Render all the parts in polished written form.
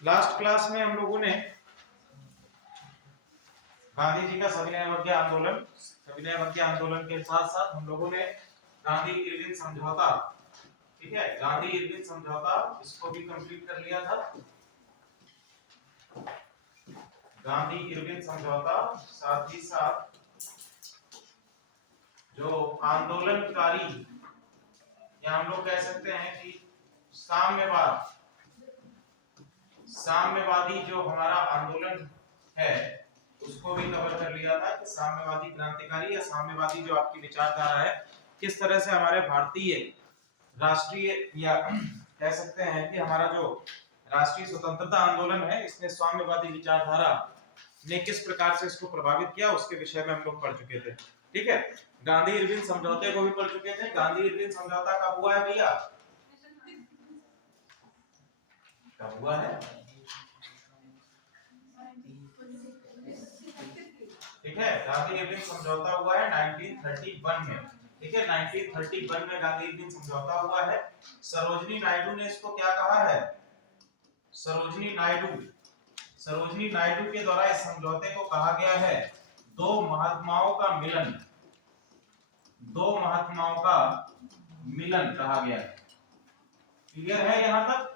Last class में हम लोगों ने गांधी जी का सविनय अवज्ञा आंदोलन के साथ साथ हम लोगों ने गांधी इरविन समझौता, ठीक है, गांधी इरविन समझौता इसको भी कंप्लीट कर लिया था। गांधी इरविन समझौता, साथ ही साथ जो आंदोलनकारी या हम लोग कह सकते हैं कि साम्यवादी जो हमारा आंदोलन है उसको भी कवर कर लिया था कि साम्यवादी क्रांतिकारी या साम्यवादी जो आपकी विचारधारा है किस तरह से हमारे भारतीय राष्ट्रीय या कह सकते हैं कि हमारा जो राष्ट्रीय स्वतंत्रता आंदोलन है इसने साम्यवादी विचारधारा ने किस प्रकार से इसको प्रभावित किया उसके विषय में हम लोग पढ़ चुके थे। ठीक है, गांधी इरविन समझौते को भी पढ़ चुके थे। गांधी इरविन समझौता कब हुआ है भैया? कब हुआ है? ठीक है, गांधी इरविन समझौता हुआ है 1931 में। ठीक है, 1931 में गांधी इरविन समझौता हुआ है। सरोजिनी नायडू ने इसको क्या कहा है? सरोजिनी नायडू के द्वारा इस समझौते को कहा गया है दो महात्माओं का मिलन कहा गया है। क्लियर है यहां तक?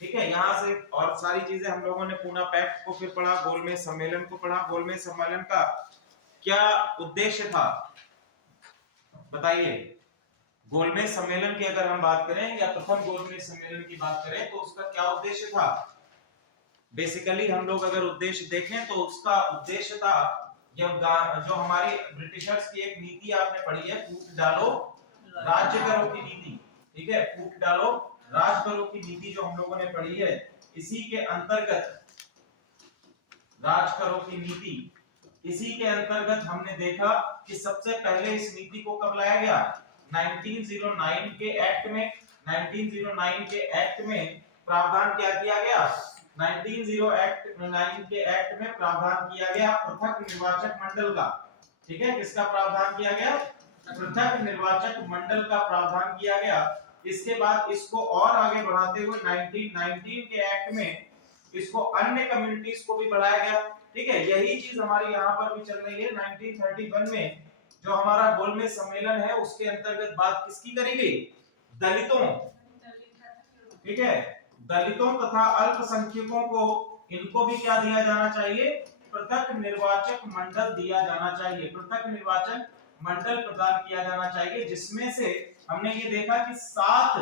ठीक है, यहां से और सारी चीजें हम लोगों ने पूना पैक्ट को फिर पढ़ा, गोलमेज सम्मेलन को पढ़ा। गोलमेज सम्मेलन का क्या उद्देश्य था बताइए? गोलमेज सम्मेलन की अगर हम बात करें या प्रथम गोलमेज सम्मेलन की बात करें तो उसका क्या उद्देश्य था? बेसिकली हम लोग अगर उद्देश्य देखें तो उसका उद्देश्य था जो हमारी ब्रिटिशर्स की एक नीति आपने पढ़ी है, फूट डालो राज्य करो की नीति। ठीक है, फूट डालो राज करो की नीति जो हम लोगों ने पढ़ी है, इसी के अंतर्गत राज करो की नीति, इसी के अंतर्गत हमने देखा कि सबसे पहले इस नीति को कब लाया गया? 1909 के एक्ट में। 1909 के एक्ट में प्रावधान क्या किया गया? 1909 के एक्ट में प्रावधान किया गया पृथक निर्वाचक मंडल का। ठीक है, किसका प्रावधान किया गया? पृथक निर्वाचक मंडल का प्रावधान किया गया। इसके बाद इसको और आगे बढ़ाते हुए 1919 के एक्ट में इसको अन्य कम्युनिटीज को भी बढ़ाया गया। ठीक है, यही चीज हमारी यहाँ पर भी चल रही है। 1931 में जो हमारा गोलमेज सम्मेलन है उसके अंतर्गत बात किसकी करी गई? दलितों। ठीक है, दलितों तथा अल्पसंख्यकों को इनको भी क्या दिया जाना चाहिए? पृथक निर्वाचक मंडल दिया जाना चाहिए, पृथक निर्वाचन मंडल प्रदान किया जाना चाहिए, जिसमें से हमने ये देखा कि 7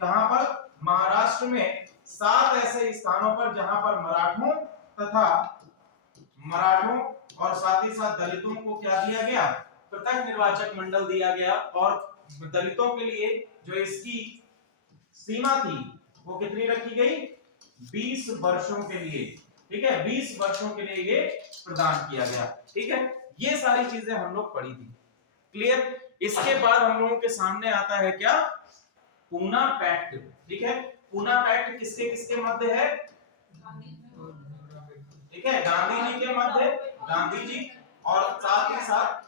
कहां पर? महाराष्ट्र में 7 ऐसे स्थानों पर जहां पर मराठों और साथ ही साथ दलितों को क्या दिया गया? पृथक निर्वाचक मंडल दिया गया। और दलितों के लिए जो इसकी सीमा थी वो कितनी रखी गई? 20 वर्षों के लिए। ठीक है, 20 वर्षों के लिए ये प्रदान किया गया। ठीक है, ये सारी चीजें हम लोग पढ़ी थी। क्लियर? इसके बाद हम लोगों के सामने आता है क्या? पूना पैक्ट। ठीक है, पूना पैक्ट किसके किसके मध्य है? ठीक है, गांधी जी के मध्य, गांधी जी और साथ ही साथ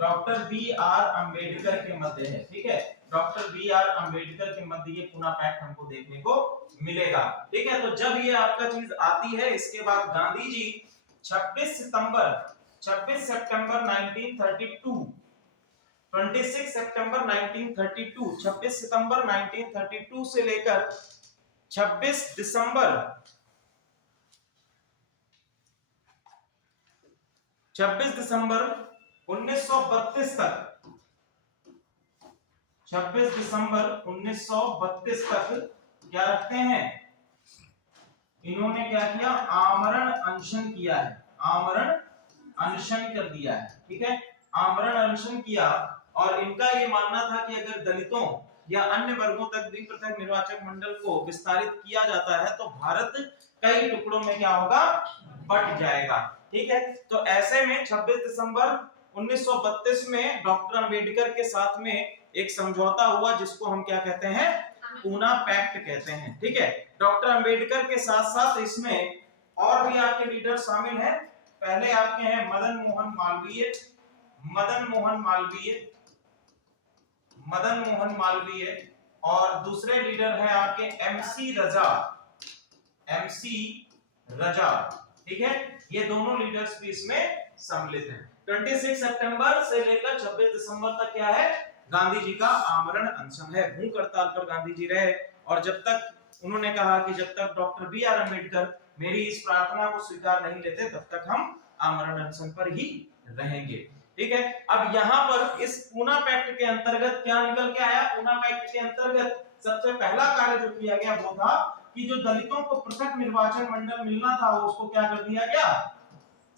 डॉक्टर बी आर अंबेडकर के मध्य है। ठीक है, डॉक्टर बी आर अंबेडकर के मध्य ये पूना पैक्ट हमको देखने को मिलेगा। ठीक है, तो जब ये आपका चीज आती है इसके बाद गांधी जी 26 सितंबर 1932 26 सितंबर 1932 26 सितंबर 1932 से लेकर 26 दिसंबर 1932 तक, 26 दिसंबर 1932 तक क्या रखते हैं? इन्होंने क्या किया? आमरण अनशन किया है, आमरण अनशन कर दिया है। ठीक है, आमरण अनशन किया और इनका ये मानना था कि अगर दलितों या अन्य वर्गों तक भी पृथक निर्वाचक मंडल को विस्तारित किया जाता है तो भारत कई टुकड़ों में क्या होगा? बट जाएगा। ठीक है, तो ऐसे में 26 दिसंबर 1932 में डॉक्टर अंबेडकर के साथ में एक समझौता हुआ जिसको हम क्या कहते हैं? पूना पैक्ट कहते हैं। ठीक है, डॉक्टर अंबेडकर के साथ साथ इसमें और भी आपके लीडर शामिल हैं। पहले आपके हैं मदन मोहन मालवीय और दूसरे लीडर हैं आपके एमसी MC रजा, ठीक है, ये दोनों लीडर्स भी इसमें सम्मिलित हैं। 26 सितंबर से लेकर 26 दिसंबर तक क्या है, गांधी जी का आमरण अनशन है, भूख हड़ताल पर गांधी जी रहे। और जब तक उन्होंने कहा कि जब तक डॉक्टर B.R. अम्बेडकर मेरी इस प्रार्थना को स्वीकार नहीं लेते तब तक हम आमरण अनशन पर ही रहेंगे, ठीक है। अब यहाँ पर इस पूना पैक्ट के अंतर्गत क्या निकल के आया, पूना पैक्ट के अंतर्गत सबसे पहला कार्य जो किया गया वो था कि जो दलितों को पृथक निर्वाचन मंडल मिलना था वो उसको क्या कर दिया गया,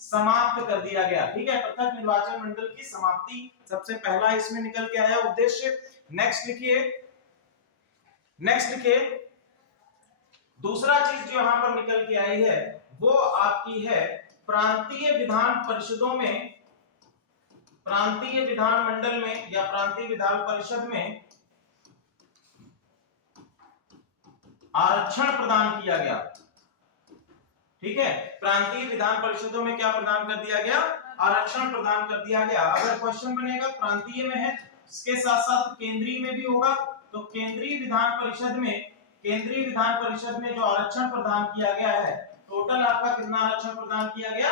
समाप्त कर दिया गया, ठीक है। पृथक निर्वाचन मंडल की समाप्ति सबसे पहला इसमें निकल के आया उद्देश्य। नेक्स्ट लिखिए, नेक्स्ट लिखिए, दूसरा चीज जो यहां पर निकल के आई है वो आपकी है प्रांतीय विधान परिषदों में, प्रांतीय विधान मंडल में या प्रांतीय विधान परिषद में आरक्षण प्रदान किया गया, ठीक है। प्रांतीय विधान परिषदों में क्या प्रदान कर दिया गया, आरक्षण प्रदान कर दिया गया। अगर क्वेश्चन बनेगा प्रांतीय में है, इसके साथ साथ केंद्रीय में भी होगा, तो केंद्रीय विधान परिषद में, केंद्रीय विधान परिषद में जो आरक्षण प्रदान किया गया है, टोटल आपका कितना आरक्षण प्रदान किया गया,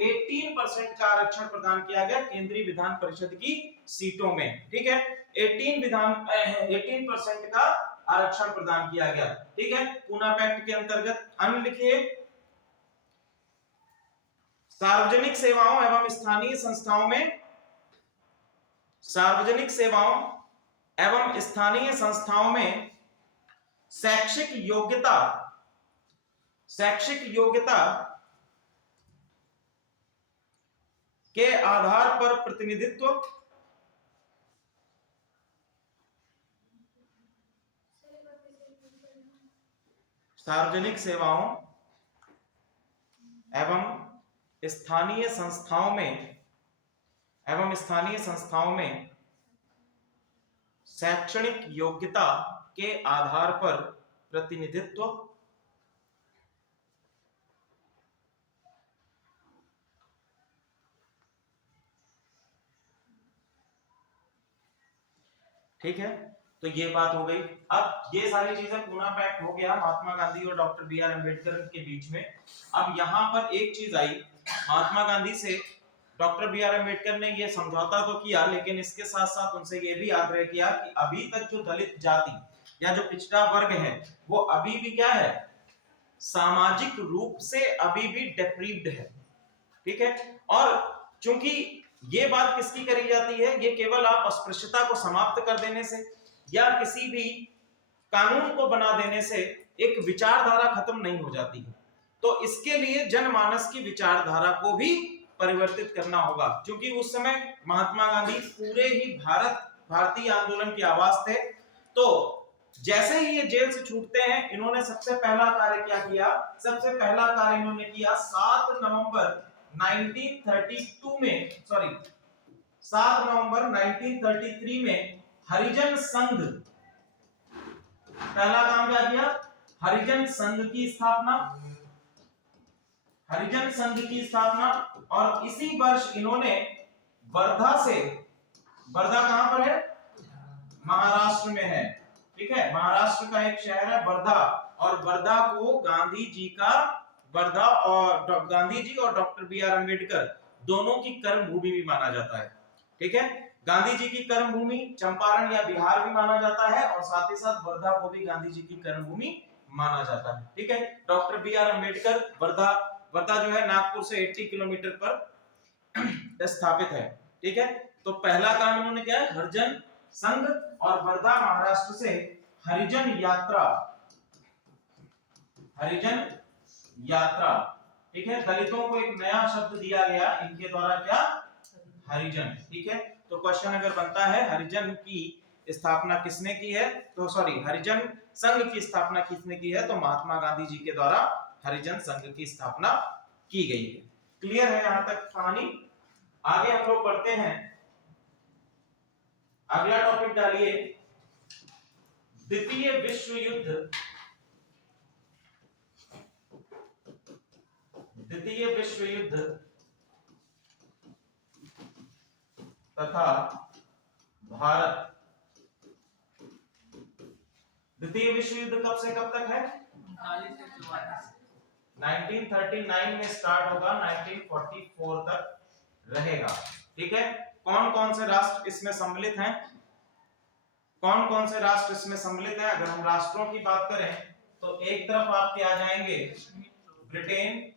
18% का आरक्षण प्रदान किया गया केंद्रीय विधान परिषद की सीटों में, ठीक है। 18% का आरक्षण प्रदान किया गया, ठीक है। पूना पैक्ट के अंतर्गत अन्य लिखिए, सार्वजनिक सेवाओं एवं स्थानीय संस्थाओं में, सार्वजनिक सेवाओं एवं स्थानीय संस्थाओं में शैक्षिक योग्यता, शैक्षिक योग्यता के आधार पर प्रतिनिधित्व, सार्वजनिक सेवाओं एवं स्थानीय संस्थाओं में, एवं स्थानीय संस्थाओं में शैक्षणिक योग्यता के आधार पर प्रतिनिधित्व, ठीक है। तो ये बात हो गई। अब ये सारी चीजें पूना पैक्ट हो गया महात्मा गांधी और डॉक्टर B.R. अम्बेडकर के बीच में। अब यहाँ पर एक चीज आई, महात्मा गांधी से डॉक्टर B.R. अम्बेडकर ने ये समझौता तो किया, लेकिन इसके साथ साथ उनसे ये भी आग्रह किया कि अभी तक जो दलित जाति या जो पिछड़ा वर्ग है वो अभी भी क्या है, सामाजिक रूप से अभी भी डेप्रीव्ड है, ठीक है। और चूंकि ये बात किसकी करी जाती है, ये केवल आप अस्पृश्यता को समाप्त कर देने से या किसी भी कानून को बना देने से एक विचारधारा खत्म नहीं हो जाती है, तो इसके लिए जनमानस की विचारधारा को भी परिवर्तित करना होगा। क्योंकि उस समय महात्मा गांधी पूरे ही भारतीय आंदोलन की आवाज थे। तो जैसे ही ये जेल से छूटते हैं, इन्होंने सबसे पहला कार्य क्या किया, सबसे पहला कार्य इन्होंने किया 7 नवंबर 1933 में हरिजन संघ, पहला काम क्या किया, हरिजन संघ की स्थापना, हरिजन संघ की स्थापना। और इसी वर्ष इन्होंने वर्धा से, वर्धा कहां पर है, महाराष्ट्र में है, ठीक है, महाराष्ट्र का एक शहर है वर्धा, और वर्धा को गांधी जी का, वर्धा और गांधी जी और डॉक्टर B.R. अम्बेडकर दोनों की कर्म भूमि भी माना जाता है, ठीक है। गांधी जी की कर्म भूमि चंपारण या बिहार भी माना जाता है, और साथ ही साथ वर्धा को भी गांधी जी की कर्म भूमि माना जाता है, ठीक है। Doctor B.R. अम्बेडकर, वर्धा जो है नागपुर से 80 किलोमीटर पर स्थापित है, ठीक है। तो पहला काम इन्होंने किया है हरिजन संघ, और वर्धा महाराष्ट्र से हरिजन यात्रा, हरिजन यात्रा, ठीक है। दलितों को एक नया शब्द दिया गया इनके द्वारा, क्या, हरिजन, ठीक है। तो क्वेश्चन अगर बनता है हरिजन की स्थापना किसने की है, तो सॉरी हरिजन संघ की स्थापना किसने की है, तो महात्मा गांधी जी के द्वारा हरिजन संघ की स्थापना की गई है। क्लियर है यहां तक कहानी। आगे हम लोग बढ़ते हैं, अगला टॉपिक डालिए, द्वितीय विश्व युद्ध, द्वितीय विश्व युद्ध तथा भारत। द्वितीय विश्व युद्ध कब से कब तक है, 39 से 44। 1939 में स्टार्ट होगा, 1944 तक रहेगा। ठीक है, कौन कौन से राष्ट्र इसमें सम्मिलित हैं? कौन कौन से राष्ट्र इसमें सम्मिलित हैं? अगर हम राष्ट्रों की बात करें तो एक तरफ आपके आ जाएंगे ब्रिटेन।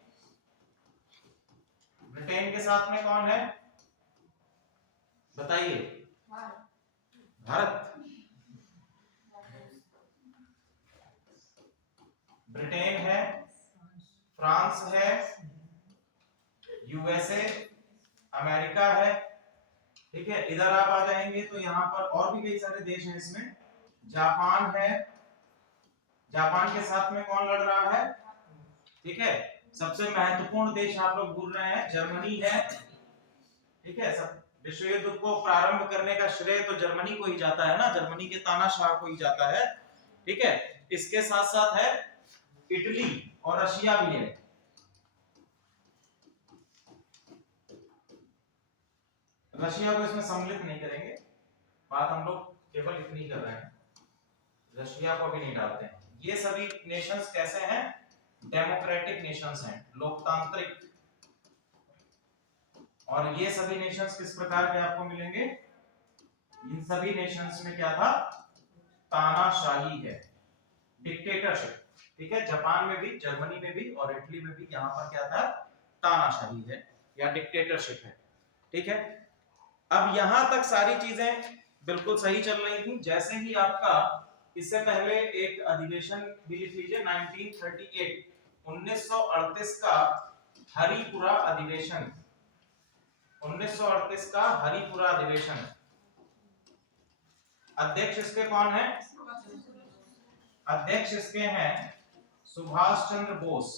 ब्रिटेन के साथ में कौन है बताइए? भारत। ब्रिटेन है, फ्रांस है, यूएसए, अमेरिका है। ठीक है, इधर आप आ जाएंगे तो यहाँ पर और भी कई सारे देश हैं इसमें। जापान है, जापान के साथ में कौन लड़ रहा है? ठीक है, सबसे महत्वपूर्ण देश आप लोग भूल रहे हैं, जर्मनी है। ठीक है, सब विश्व युद्ध को प्रारंभ करने का श्रेय तो जर्मनी को ही जाता है ना, जर्मनी के तानाशाह को ही जाता है। ठीक है, इसके साथ साथ है इटली और रशिया भी है। रशिया को इसमें सम्मिलित नहीं करेंगे, बात हम लोग केवल इतनी कर रहे हैं, रशिया को भी नहीं डालते हैं। ये सभी नेशंस कैसे हैं? डेमोक्रेटिक नेशंस हैं, लोकतांत्रिक। और ये सभी नेशंस किस प्रकार के आपको मिलेंगे? इन सभी नेशंस में क्या था? तानाशाही है, डिक्टेटरशिप। ठीक है, जापान में भी, जर्मनी में भी और इटली में भी यहाँ पर क्या था? तानाशाही है या डिक्टेटरशिप है। ठीक है, अब यहां तक सारी चीजें बिल्कुल सही चल रही थी। जैसे ही आपका इससे पहले एक अधिवेशन भी लिख लीजिए, 1938 1938 का हरिपुरा अधिवेशन, 1938 का हरिपुरा अधिवेशन। अध्यक्ष इसके कौन है? अध्यक्ष इसके हैं सुभाष चंद्र बोस।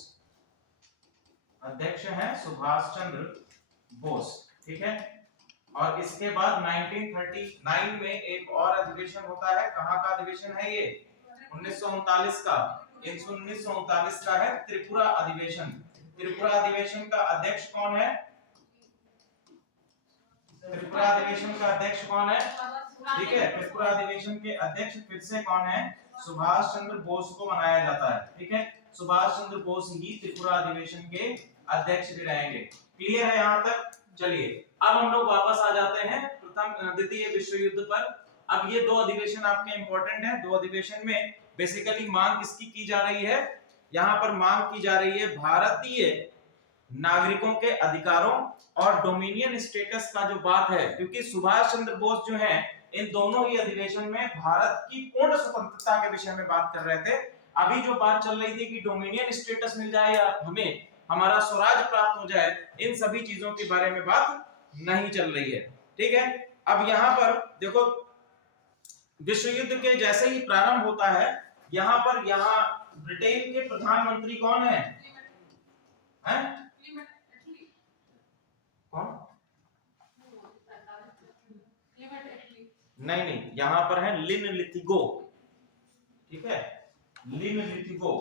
अध्यक्ष हैं सुभाष चंद्र बोस। ठीक है, और इसके बाद 1939 में एक और अधिवेशन होता है। कहां का अधिवेशन है ये? 1939 का। 1939 का है त्रिपुरा अधिवेशन। त्रिपुरा अधिवेशन का अध्यक्ष कौन है? त्रिपुरा अधिवेशन का अध्यक्ष कौन है? ठीक है, त्रिपुरा अधिवेशन के अध्यक्ष फिर से कौन है? सुभाष चंद्र बोस को बनाया जाता है। ठीक है, सुभाष चंद्र बोस ही त्रिपुरा अधिवेशन के अध्यक्ष भी रहेंगे। क्लियर है यहाँ तक? चलिए अब हम लोग वापस आ जाते हैं प्रथम द्वितीय विश्व युद्ध पर। अब ये दो अधिवेशन आपके इंपॉर्टेंट हैं। दो अधिवेशन में बेसिकली मांग किसकी की जा रही है? यहाँ पर मांग की जा रही है भारतीय नागरिकों के अधिकारों और डोमिनियन स्टेटस का जो बात है, क्योंकि सुभाष चंद्र बोस जो हैं इन दोनों ही अधिवेशन में भारत की पूर्ण स्वतंत्रता के विषय में बात कर रहे थे। अभी जो बात चल रही थी कि डोमिनियन स्टेटस मिल जाए या हमें हमारा स्वराज प्राप्त हो जाए, इन सभी चीजों के बारे में बात नहीं चल रही है। ठीक है, अब यहाँ पर देखो विश्व युद्ध के जैसे ही प्रारंभ होता है, यहाँ पर यहाँ ब्रिटेन के प्रधानमंत्री कौन है? कौन? नहीं, यहाँ पर है लिनलिथिगो। ठीक है, लिनलिथिगो,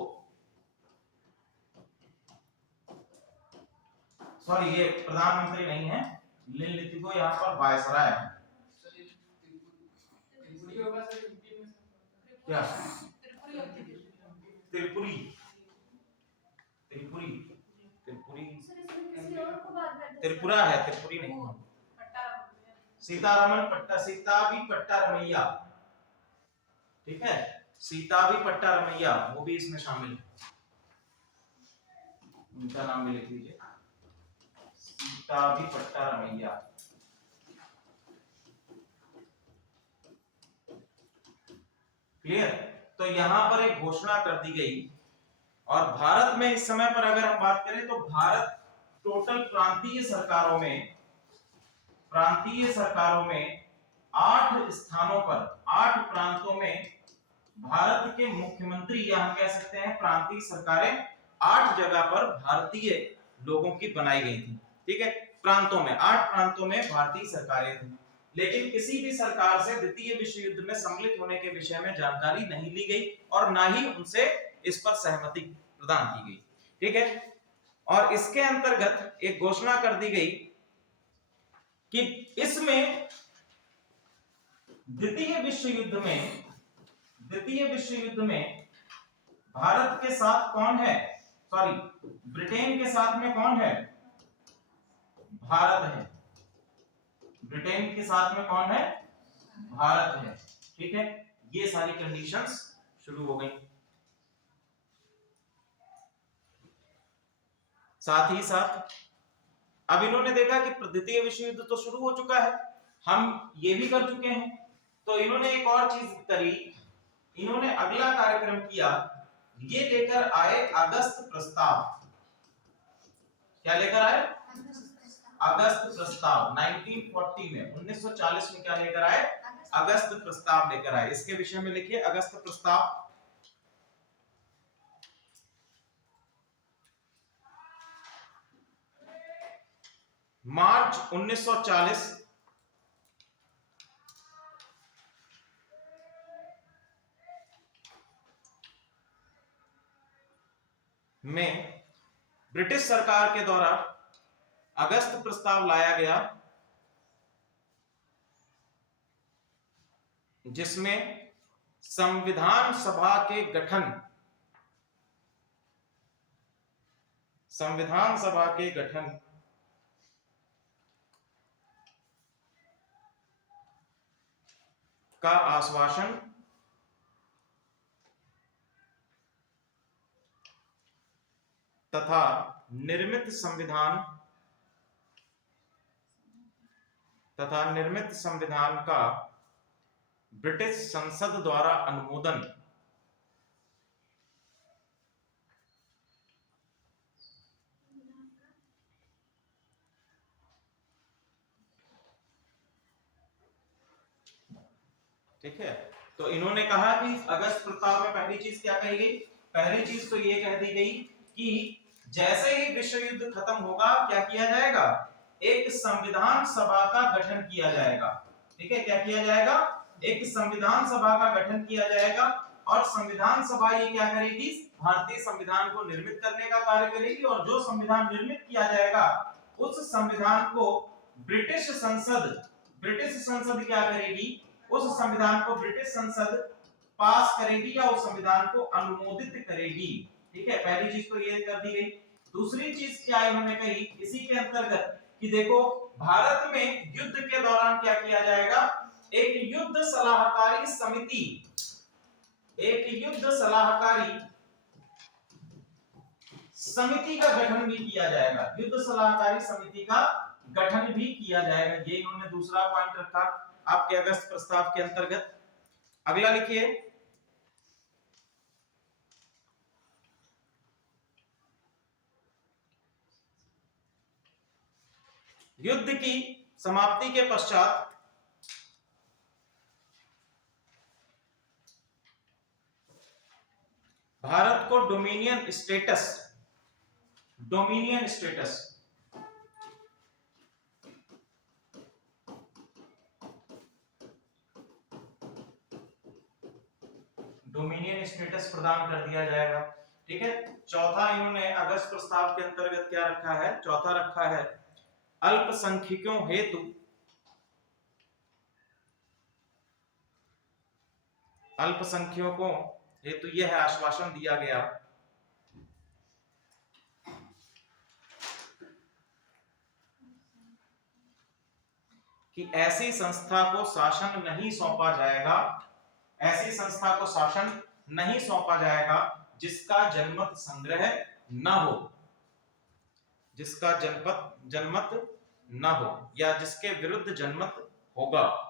सॉरी ये प्रधानमंत्री नहीं है, लिनलिथिगो यहाँ पर वायसराय है। क्या? त्रिपुरी, त्रिपुरी, त्रिपुरी, त्रिपुरा है, त्रिपुरी नहीं। सीतारमन पट्टा, सीताबी पट्टारमैया। ठीक है, सीताबी पट्टारमैया वो भी इसमें शामिल है, उनका नाम भी लिख लीजिए, सीताबी पट्टारमैया। क्लियर? तो यहां पर एक घोषणा कर दी गई। और भारत में इस समय पर अगर हम बात करें तो भारत टोटल प्रांतीय सरकारों में 8 स्थानों पर, 8 प्रांतों में भारत के मुख्यमंत्री या हम कह सकते हैं प्रांतीय सरकारें 8 जगह पर भारतीय लोगों की बनाई गई थी। ठीक है, प्रांतों में 8 प्रांतों में भारतीय सरकारें थी, लेकिन किसी भी सरकार से द्वितीय विश्व युद्ध में सम्मिलित होने के विषय में जानकारी नहीं ली गई और ना ही उनसे इस पर सहमति प्रदान की गई। ठीक है, और इसके अंतर्गत एक घोषणा कर दी गई कि इसमें द्वितीय विश्व युद्ध में भारत के साथ कौन है? सॉरी, ब्रिटेन के साथ में कौन है? भारत है। ब्रिटेन के साथ में कौन है? भारत है। ठीक है, ये सारी कंडीशंस शुरू हो गई। साथ ही साथ अब इन्होंने देखा कि द्वितीय विश्व युद्ध तो शुरू हो चुका है, हम ये भी कर चुके हैं, तो इन्होंने एक और चीज करी, इन्होंने अगला कार्यक्रम किया, ये लेकर आए अगस्त प्रस्ताव। क्या लेकर आए? अगस्त प्रस्ताव। 1940 में, 1940 में क्या लेकर आए? अगस्त प्रस्ताव लेकर आए। इसके विषय में लिखिए अगस्त प्रस्ताव। मार्च 1940 में ब्रिटिश सरकार के द्वारा अगस्त प्रस्ताव लाया गया, जिसमें संविधान सभा के गठन का आश्वासन तथा निर्मित संविधान का ब्रिटिश संसद द्वारा अनुमोदन ठीक है। तो इन्होंने कहा कि अगस्त प्रस्ताव में पहली चीज क्या कही गई? पहली चीज तो ये कह दी गई कि जैसे ही विश्व युद्ध खत्म होगा क्या किया जाएगा? एक संविधान सभा का गठन किया जाएगा। ठीक है, क्या किया जाएगा? एक संविधान सभा का गठन किया जाएगा, और संविधान सभा ये क्या करेगी? भारतीय संविधान को निर्मित करने का कार्य करेगी, और जो संविधान निर्मित किया जाएगा उस संविधान को ब्रिटिश संसद क्या करेगी? उस संविधान को ब्रिटिश संसद पास करेगी या उस संविधान को अनुमोदित करेगी। ठीक है, पहली चीज तो ये कर दी गई। दूसरी चीज क्या इन्होंने कही इसी के अंतर्गत कि देखो, भारत में युद्ध के दौरान क्या किया जाएगा? एक युद्ध सलाहकारी समिति का गठन भी किया जाएगा। युद्ध सलाहकारी समिति का गठन भी किया जाएगा। ये इन्होंने दूसरा पॉइंट रखा आपके अगस्त प्रस्ताव के अंतर्गत। अगला लिखिए, युद्ध की समाप्ति के पश्चात भारत को डोमिनियन स्टेटस प्रदान कर दिया जाएगा। ठीक है, चौथा इन्होंने अगस्त प्रस्ताव के अंतर्गत क्या रखा है? चौथा रखा है अल्पसंख्यकों हेतु यह आश्वासन दिया गया कि ऐसी संस्था को शासन नहीं सौंपा जाएगा जिसका जनमत संग्रह न हो या जिसके विरुद्ध जनमत होगा।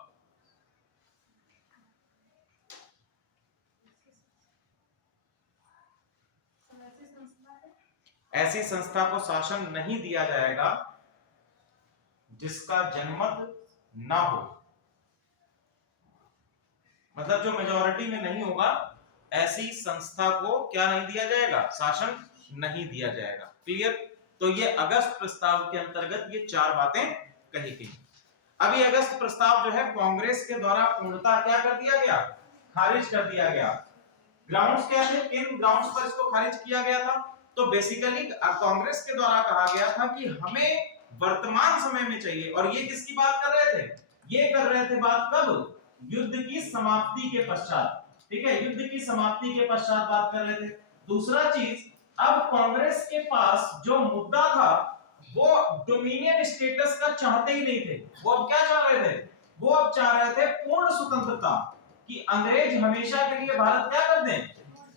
ऐसी संस्था को शासन नहीं दिया जाएगा जिसका जनमत ना हो, मतलब जो मेजॉरिटी में नहीं होगा, ऐसी संस्था को क्या नहीं दिया जाएगा? शासन नहीं दिया जाएगा। क्लियर? तो ये अगस्त प्रस्ताव के अंतर्गत ये चार बातें कही गई। अभी अगस्त प्रस्ताव जो है कांग्रेस के द्वारा पूर्णतः क्या कर दिया गया? खारिज कर दिया गया। ग्राउंड्स क्या थे? किन ग्राउंड्स पर इसको खारिज किया गया था? तो बेसिकली कांग्रेस के द्वारा कहा गया था कि हमें वर्तमान समय में चाहिए, और ये किसकी बात कर रहे थे? ये कर रहे थे बात कब? युद्ध की समाप्ति के पश्चात। ठीक है, युद्ध की समाप्ति के पश्चात बात कर रहे थे। दूसरा चीज अब कांग्रेस के पास जो मुद्दा था वो डोमिनियन स्टेटस का चाहते ही नहीं थे। वो अब क्या चाह रहे थे? वो अब चाह रहे थे पूर्ण स्वतंत्रता, कि अंग्रेज हमेशा के लिए भारत क्या कर दें,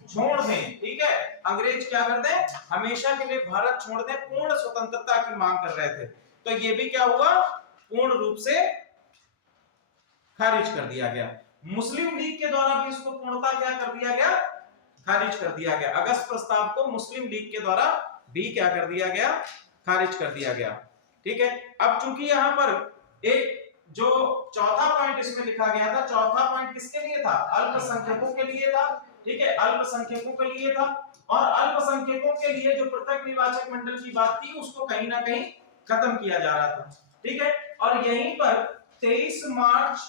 छोड़ दें। ठीक है, अंग्रेज क्या कर दें, हमेशा के लिए भारत छोड़ दें, पूर्ण स्वतंत्रता की मांग कर रहे थे। तो ये भी क्या हुआ, पूर्ण रूप से खारिज कर दिया गया। मुस्लिम लीग के द्वारा भी इसको पूर्णता क्या कर दिया गया, खारिज कर दिया गया। अगस्त प्रस्ताव को मुस्लिम लीग के द्वारा भी क्या कर दिया गया, खारिज कर दिया गया। ठीक है, अब चूंकि यहां पर एक जो चौथा पॉइंट इसमें लिखा गया था, चौथा पॉइंट किसके लिए था, अल्पसंख्यकों के लिए था। ठीक है, अल्पसंख्यकों के लिए था, और अल्पसंख्यकों के लिए जो पृथक निर्वाचक मंडल की बात थी उसको कहीं ना कहीं खत्म किया जा रहा था। ठीक है, और यहीं पर 23 मार्च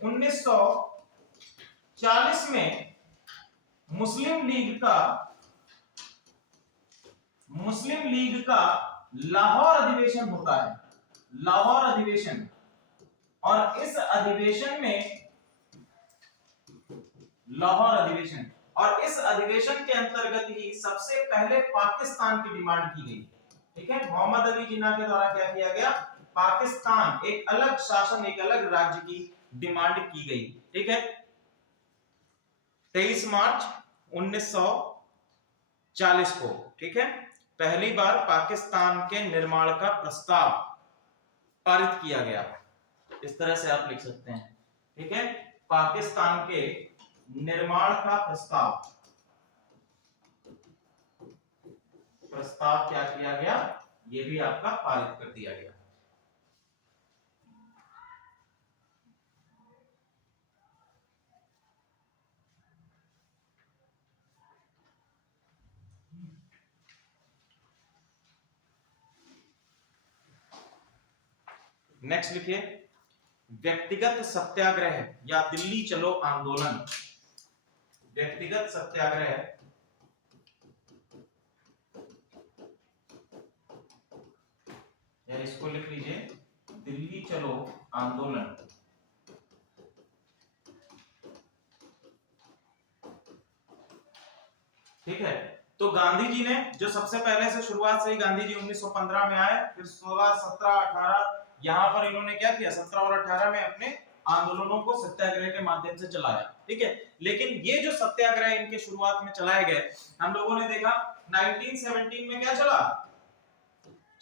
1940 में मुस्लिम लीग का लाहौर अधिवेशन होता है, लाहौर अधिवेशन। और इस अधिवेशन में लाहौर अधिवेशन, और इस अधिवेशन के अंतर्गत ही सबसे पहले पाकिस्तान की डिमांड की गई। ठीक है, मोहम्मद अली जिन्ना के द्वारा क्या किया गया, पाकिस्तान, एक अलग शासन, एक अलग राज्य की डिमांड की गई। ठीक है, 23 मार्च 1940 को, ठीक है, पहली बार पाकिस्तान के निर्माण का प्रस्ताव पारित किया गया। इस तरह से आप लिख सकते हैं। ठीक है, पाकिस्तान के निर्माण का प्रस्ताव क्या किया गया, ये भी आपका पारित कर दिया गया। नेक्स्ट लिखिए, व्यक्तिगत सत्याग्रह या दिल्ली चलो आंदोलन। व्यक्तिगत सत्याग्रह या इसको लिख लीजिए दिल्ली चलो आंदोलन। ठीक है, तो गांधी जी ने जो सबसे पहले से शुरुआत से ही, गांधी जी 1915 में आए, फिर 16, 17, 18 यहां पर इन्होंने क्या किया, 17 और 18 में अपने आंदोलनों को सत्याग्रह के माध्यम से चलाया। ठीक है, लेकिन ये जो सत्याग्रह इनके शुरुआत में चलाए गए, हम लोगों ने देखा 1917 में क्या चला,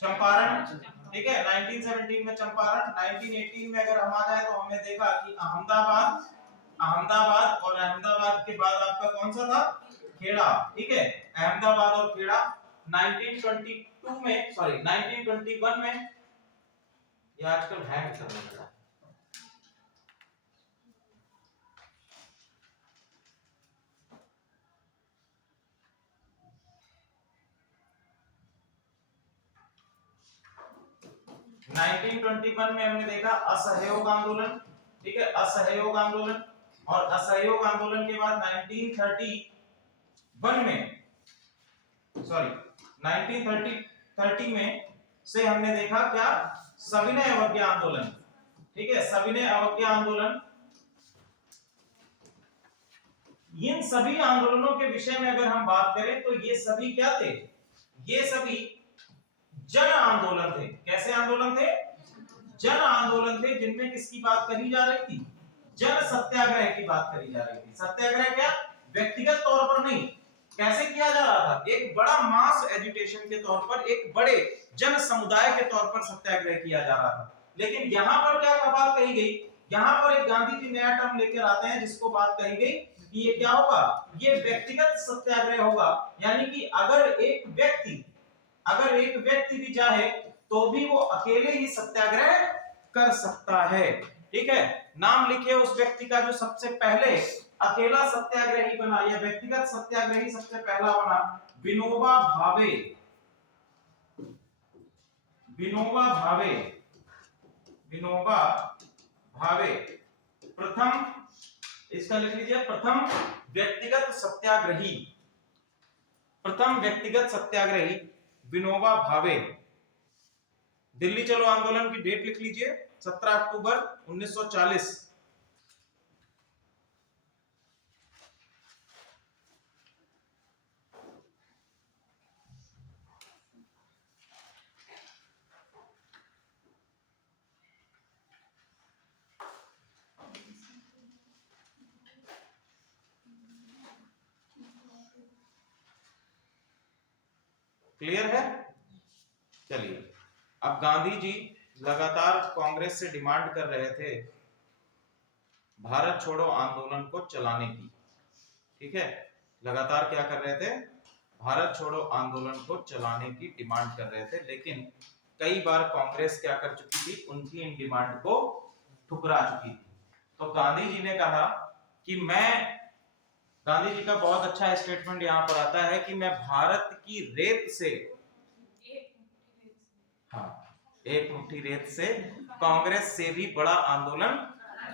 चंपारण। ठीक है, 1917 में चंपारण। 1918 में अगर हम आ जाए तो हमने देखा कि अहमदाबाद, और अहमदाबाद के बाद आपका कौन सा था, खेड़ा। ठीक है, अहमदाबाद और खेड़ा। 1922 में, सॉरी 1921 में, ये आजकल हैंग करने लगा। नाइनटीन 1921 में हमने देखा असहयोग आंदोलन। ठीक है, असहयोग आंदोलन। और असहयोग आंदोलन के बाद 1931 में, सॉरी 1930 में से हमने देखा क्या, सविनय अवज्ञा आंदोलन। ठीक है, सविनय अवज्ञा आंदोलन। इन सभी आंदोलनों के विषय में अगर हम बात करें तो ये सभी क्या थे, ये सभी जन आंदोलन थे। कैसे आंदोलन थे, जन आंदोलन थे, जिनमें किसकी बात कही जा रही थी, जन सत्याग्रह की बात करी जा रही थी। सत्याग्रह क्या, व्यक्तिगत तौर पर नहीं, कैसे किया जा रहा था, एक बड़ा मास एजुटेशन के तौर पर, एक बड़े जन समुदाय के तौर पर सत्याग्रह किया जा रहा था। लेकिन यहां पर क्या बात कही गई, यहां पर एक गांधी जी नया टर्म लेकर आते हैं, जिसको बात कही गई कि ये क्या होगा, ये व्यक्तिगत सत्याग्रह होगा। यानी कि अगर एक व्यक्ति भी चाहे तो भी वो अकेले ही सत्याग्रह कर सकता है। ठीक है, नाम लिखिए उस व्यक्ति का जो सबसे पहले अकेला सत्याग्रही बना, या व्यक्तिगत सत्याग्रही सबसे पहला बना, विनोबा भावे। विनोबा भावे, विनोबा भावे प्रथम, इसका लिख लीजिए प्रथम व्यक्तिगत सत्याग्रही, प्रथम व्यक्तिगत सत्याग्रही विनोबा भावे। दिल्ली चलो आंदोलन की डेट लिख लीजिए 17 अक्टूबर 1940। क्लियर है? चलिए, अब गांधी जी लगातार कांग्रेस से डिमांड कर रहे थे भारत छोड़ो आंदोलन को चलाने की। ठीक है, लगातार क्या कर रहे थे? भारत छोड़ो आंदोलन को चलाने की डिमांड कर रहे थे, लेकिन कई बार कांग्रेस क्या कर चुकी थी? उनकी इन डिमांड को ठुकरा चुकी थी। तो गांधी जी ने कहा कि गांधी जी का बहुत अच्छा स्टेटमेंट यहां पर आता है कि मैं भारत की रेत से, हाँ, एक मुट्ठी रेत से कांग्रेस से भी बड़ा आंदोलन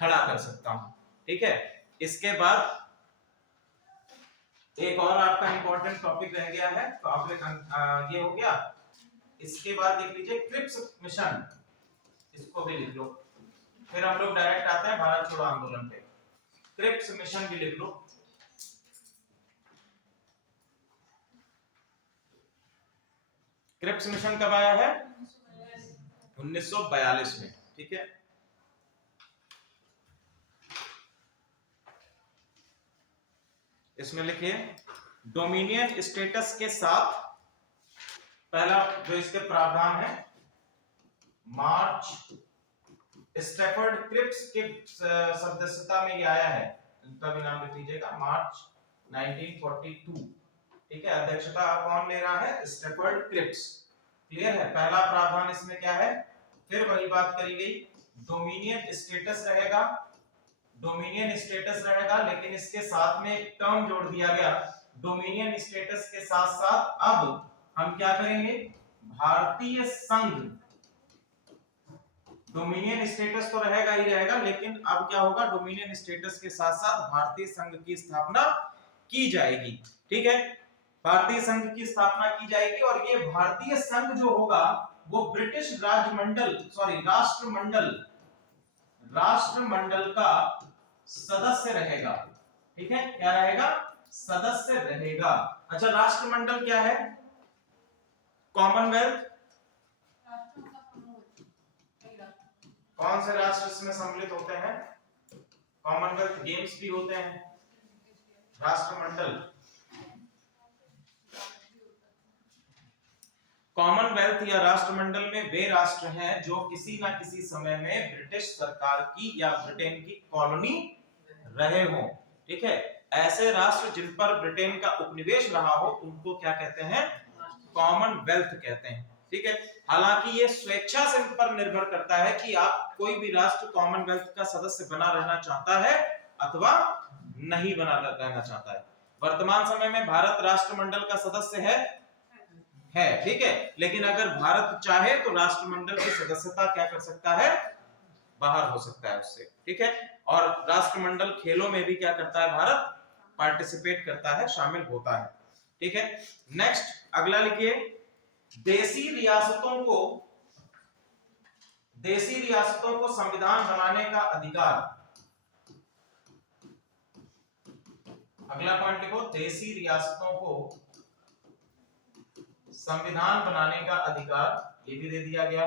खड़ा कर सकता हूं। ठीक है, इसके बाद एक और आपका इंपॉर्टेंट टॉपिक रह गया है, तो आप ये हो गया। इसके बाद लिख लीजिए क्रिप्स मिशन, इसको भी लिख लो। फिर हम लोग डायरेक्ट आते हैं भारत छोड़ो आंदोलन पे। क्रिप्स मिशन भी लिख लो। क्रिप्स मिशन कब आया है? 1942 में। ठीक है, इसमें लिखिए डोमिनियन स्टेटस के साथ, पहला जो इसके प्रावधान है, मार्च स्टैफर्ड क्रिप्स के सदस्यता में ये आया है, इनका भी नाम लिख लीजिएगा, मार्च 1942। ठीक है, अध्यक्षता कौन ले रहा है? Stafford Cripps. क्लियर है? पहला प्रावधान इसमें क्या है? फिर वही बात करी गई, डोमिनियन स्टेटस रहेगा, डोमिनियन स्टेटस रहेगा, लेकिन इसके साथ में एक टर्म जोड़ दिया गया, डोमिनियन स्टेटस के साथ साथ अब हम क्या करेंगे? भारतीय संघ। डोमिनियन स्टेटस तो रहेगा ही रहेगा, लेकिन अब क्या होगा? डोमिनियन स्टेटस के साथ साथ भारतीय संघ की स्थापना की जाएगी। ठीक है, भारतीय संघ की स्थापना की जाएगी, और ये भारतीय संघ जो होगा वो ब्रिटिश राष्ट्रमंडल का सदस्य रहेगा। ठीक है, क्या रहेगा? सदस्य रहेगा। अच्छा, राष्ट्रमंडल क्या है? कॉमनवेल्थ। कौन से राष्ट्र इसमें सम्मिलित होते हैं? कॉमनवेल्थ गेम्स भी होते हैं। राष्ट्रमंडल, कॉमनवेल्थ या राष्ट्रमंडल में वे राष्ट्र हैं जो किसी ना किसी समय में ब्रिटिश सरकार की या ब्रिटेन की कॉलोनी रहे हों। ठीक है, ऐसे राष्ट्र जिन पर ब्रिटेन का उपनिवेश रहा हो उनको क्या कहते हैं? कॉमनवेल्थ कहते हैं। ठीक है, हालांकि ये स्वेच्छा से पर निर्भर करता है कि आप कोई भी राष्ट्र कॉमनवेल्थ का सदस्य बना रहना चाहता है अथवा नहीं बना रहना चाहता है। वर्तमान समय में भारत राष्ट्रमंडल का सदस्य है। ठीक है, लेकिन अगर भारत चाहे तो राष्ट्रमंडल की सदस्यता क्या कर सकता है? बाहर हो सकता है उससे। ठीक है, और राष्ट्रमंडल खेलों में भी क्या करता है? भारत पार्टिसिपेट करता है, शामिल होता है। ठीक है, नेक्स्ट अगला लिखिए, देसी रियासतों को संविधान बनाने का अधिकार। अगला पॉइंट लिखो, देसी रियासतों को संविधान बनाने का अधिकार, ये भी दे दिया गया।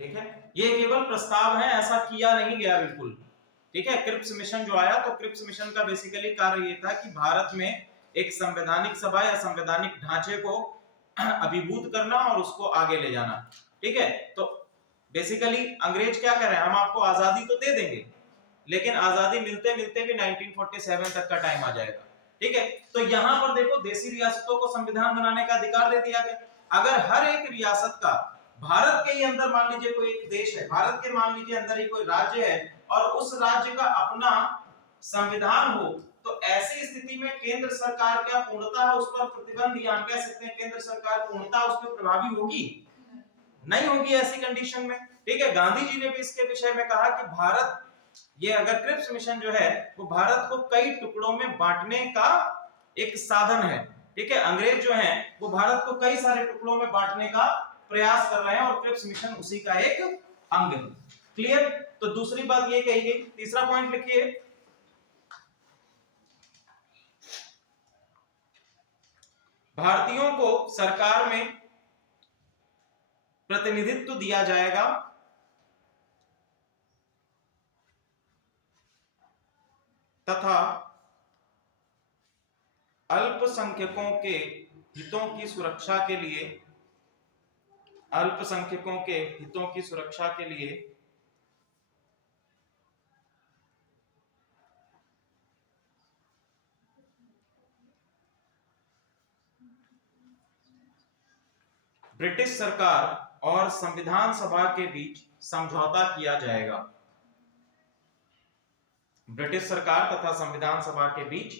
ठीक है, ये केवल प्रस्ताव है, ऐसा किया नहीं गया बिल्कुल। ठीक है, क्रिप्स मिशन जो आया, तो क्रिप्स मिशन का बेसिकली कार्य ये था कि भारत में एक संवैधानिक सभा या संवैधानिक ढांचे को अभिभूत करना और उसको आगे ले जाना। ठीक है, तो बेसिकली अंग्रेज क्या कर रहे हैं? हम आपको आजादी तो दे देंगे, लेकिन आजादी मिलते मिलते भी 1947 तक का टाइम आ जाएगा। ठीक है, तो यहां पर देखो, देसी रियासतों को संविधान बनाने का अधिकार दे दिया गया। अगर हर एक रियासत का, भारत के ही अंदर मान लीजिए कोई एक देश है, भारत के मान लीजिए अंदर ही कोई राज्य है और उस राज्य का अपना संविधान हो, तो ऐसी स्थिति में केंद्र सरकार क्या पूर्णतः उस पर प्रतिबंध, या हम कह सकते हैं केंद्र सरकार पूर्णतः उस पर प्रभावी होगी? नहीं होगी ऐसी कंडीशन में। ठीक है, गांधी जी ने भी इसके विषय में कहा कि भारत, ये अगर क्रिप्स मिशन जो है वो भारत को कई टुकड़ों में बांटने का एक साधन है। ठीक है, अंग्रेज जो हैं वो भारत को कई सारे टुकड़ों में बांटने का प्रयास कर रहे हैं और क्रिप्स मिशन उसी का एक अंग है। क्लियर? तो दूसरी बात ये कही गई। तीसरा पॉइंट लिखिए, भारतीयों को सरकार में प्रतिनिधित्व दिया जाएगा तथा अल्पसंख्यकों के हितों की सुरक्षा के लिए, अल्पसंख्यकों के हितों की सुरक्षा के लिए ब्रिटिश सरकार और संविधान सभा के बीच समझौता किया जाएगा। ब्रिटिश सरकार तथा संविधान सभा के बीच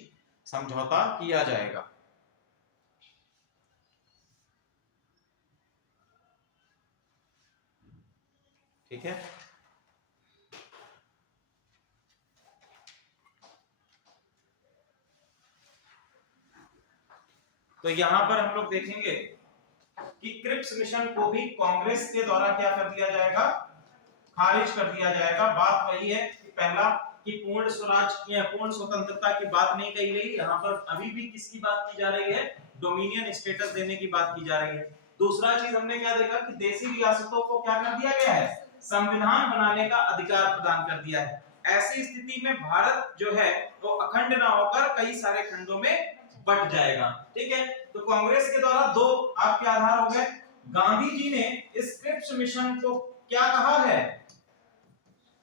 समझौता किया जाएगा। ठीक है, तो यहां पर हम लोग देखेंगे कि क्रिप्स मिशन को भी कांग्रेस के द्वारा क्या कर दिया जाएगा, खारिज कर दिया जाएगा। बात वही है कि पहला कि पूर्ण स्वराज या पूर्ण स्वतंत्रता की बात नहीं कही गई, यहाँ पर अभी भी किसकी बात की जा रही है, डोमिनियन स्टेटस देने की बात की जा रही है। दूसरा चीज हमने क्या देखा कि देशी रियासतों को क्या कर दिया गया है, संविधान बनाने का अधिकार प्रदान कर दिया है। ऐसी स्थिति में भारत जो है वो अखंड ना होकर कई सारे खंडों में बट जाएगा। ठीक है, तो कांग्रेस के द्वारा दो आपके आधार हो गए। गांधी जी ने इस क्रिप्स मिशन को क्या कहा है,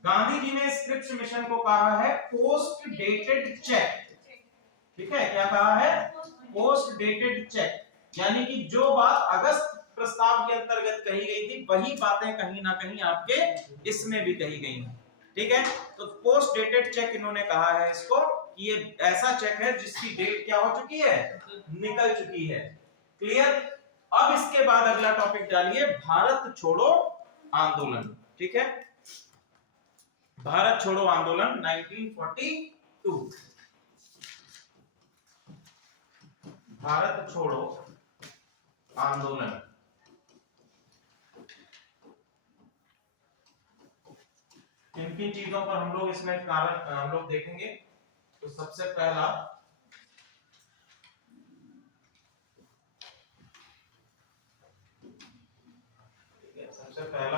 गांधी जी ने इस क्रिप्स मिशन को कहा है पोस्ट डेटेड चेक। ठीक है, क्या कहा है, पोस्ट डेटेड चेक, यानी कि जो बात अगस्त प्रस्ताव के अंतर्गत कही गई थी वही बातें कहीं ना कहीं आपके इसमें भी कही गई हैं। ठीक है, तो पोस्ट डेटेड चेक इन्होंने कहा है इसको कि ये ऐसा चेक है जिसकी डेट क्या हो चुकी है, निकल चुकी है। क्लियर। अब इसके बाद अगला टॉपिक डालिए भारत छोड़ो आंदोलन। ठीक है, भारत छोड़ो आंदोलन 1942। भारत छोड़ो आंदोलन किन किन चीजों पर हम लोग इसमें कारण हम लोग देखेंगे। तो सबसे पहला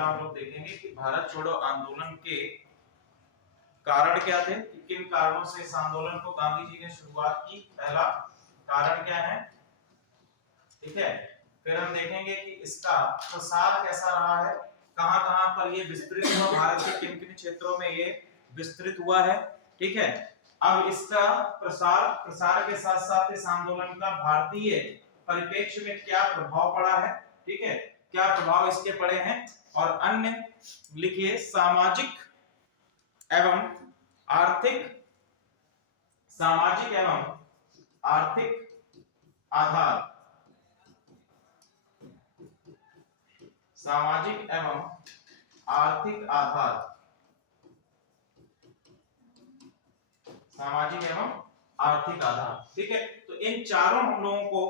हम लोग देखेंगे कि भारत छोड़ो आंदोलन के कारण क्या थे, किन कारणों से इस आंदोलन को गांधी जी ने शुरुआत की, पहला कारण क्या है। ठीक है, फिर हम देखेंगे कि इसका प्रसार कैसा रहा है, कहां-कहां पर ये विस्तृत हुआ, भारत के किन-किन क्षेत्रों में ये विस्तृत हुआ है। ठीक है, अब इसका प्रसार के साथ-साथ इस आंदोलन का भारतीय परिप्रेक्ष्य में क्या प्रभाव पड़ा है। ठीक है, क्या प्रभाव इसके पड़े हैं, और अन्य लिखिए सामाजिक एवं आर्थिक, सामाजिक एवं आर्थिक आधार, सामाजिक एवं आर्थिक आधार, सामाजिक एवं आर्थिक आधार। ठीक है, तो इन चारों हम लोगों को,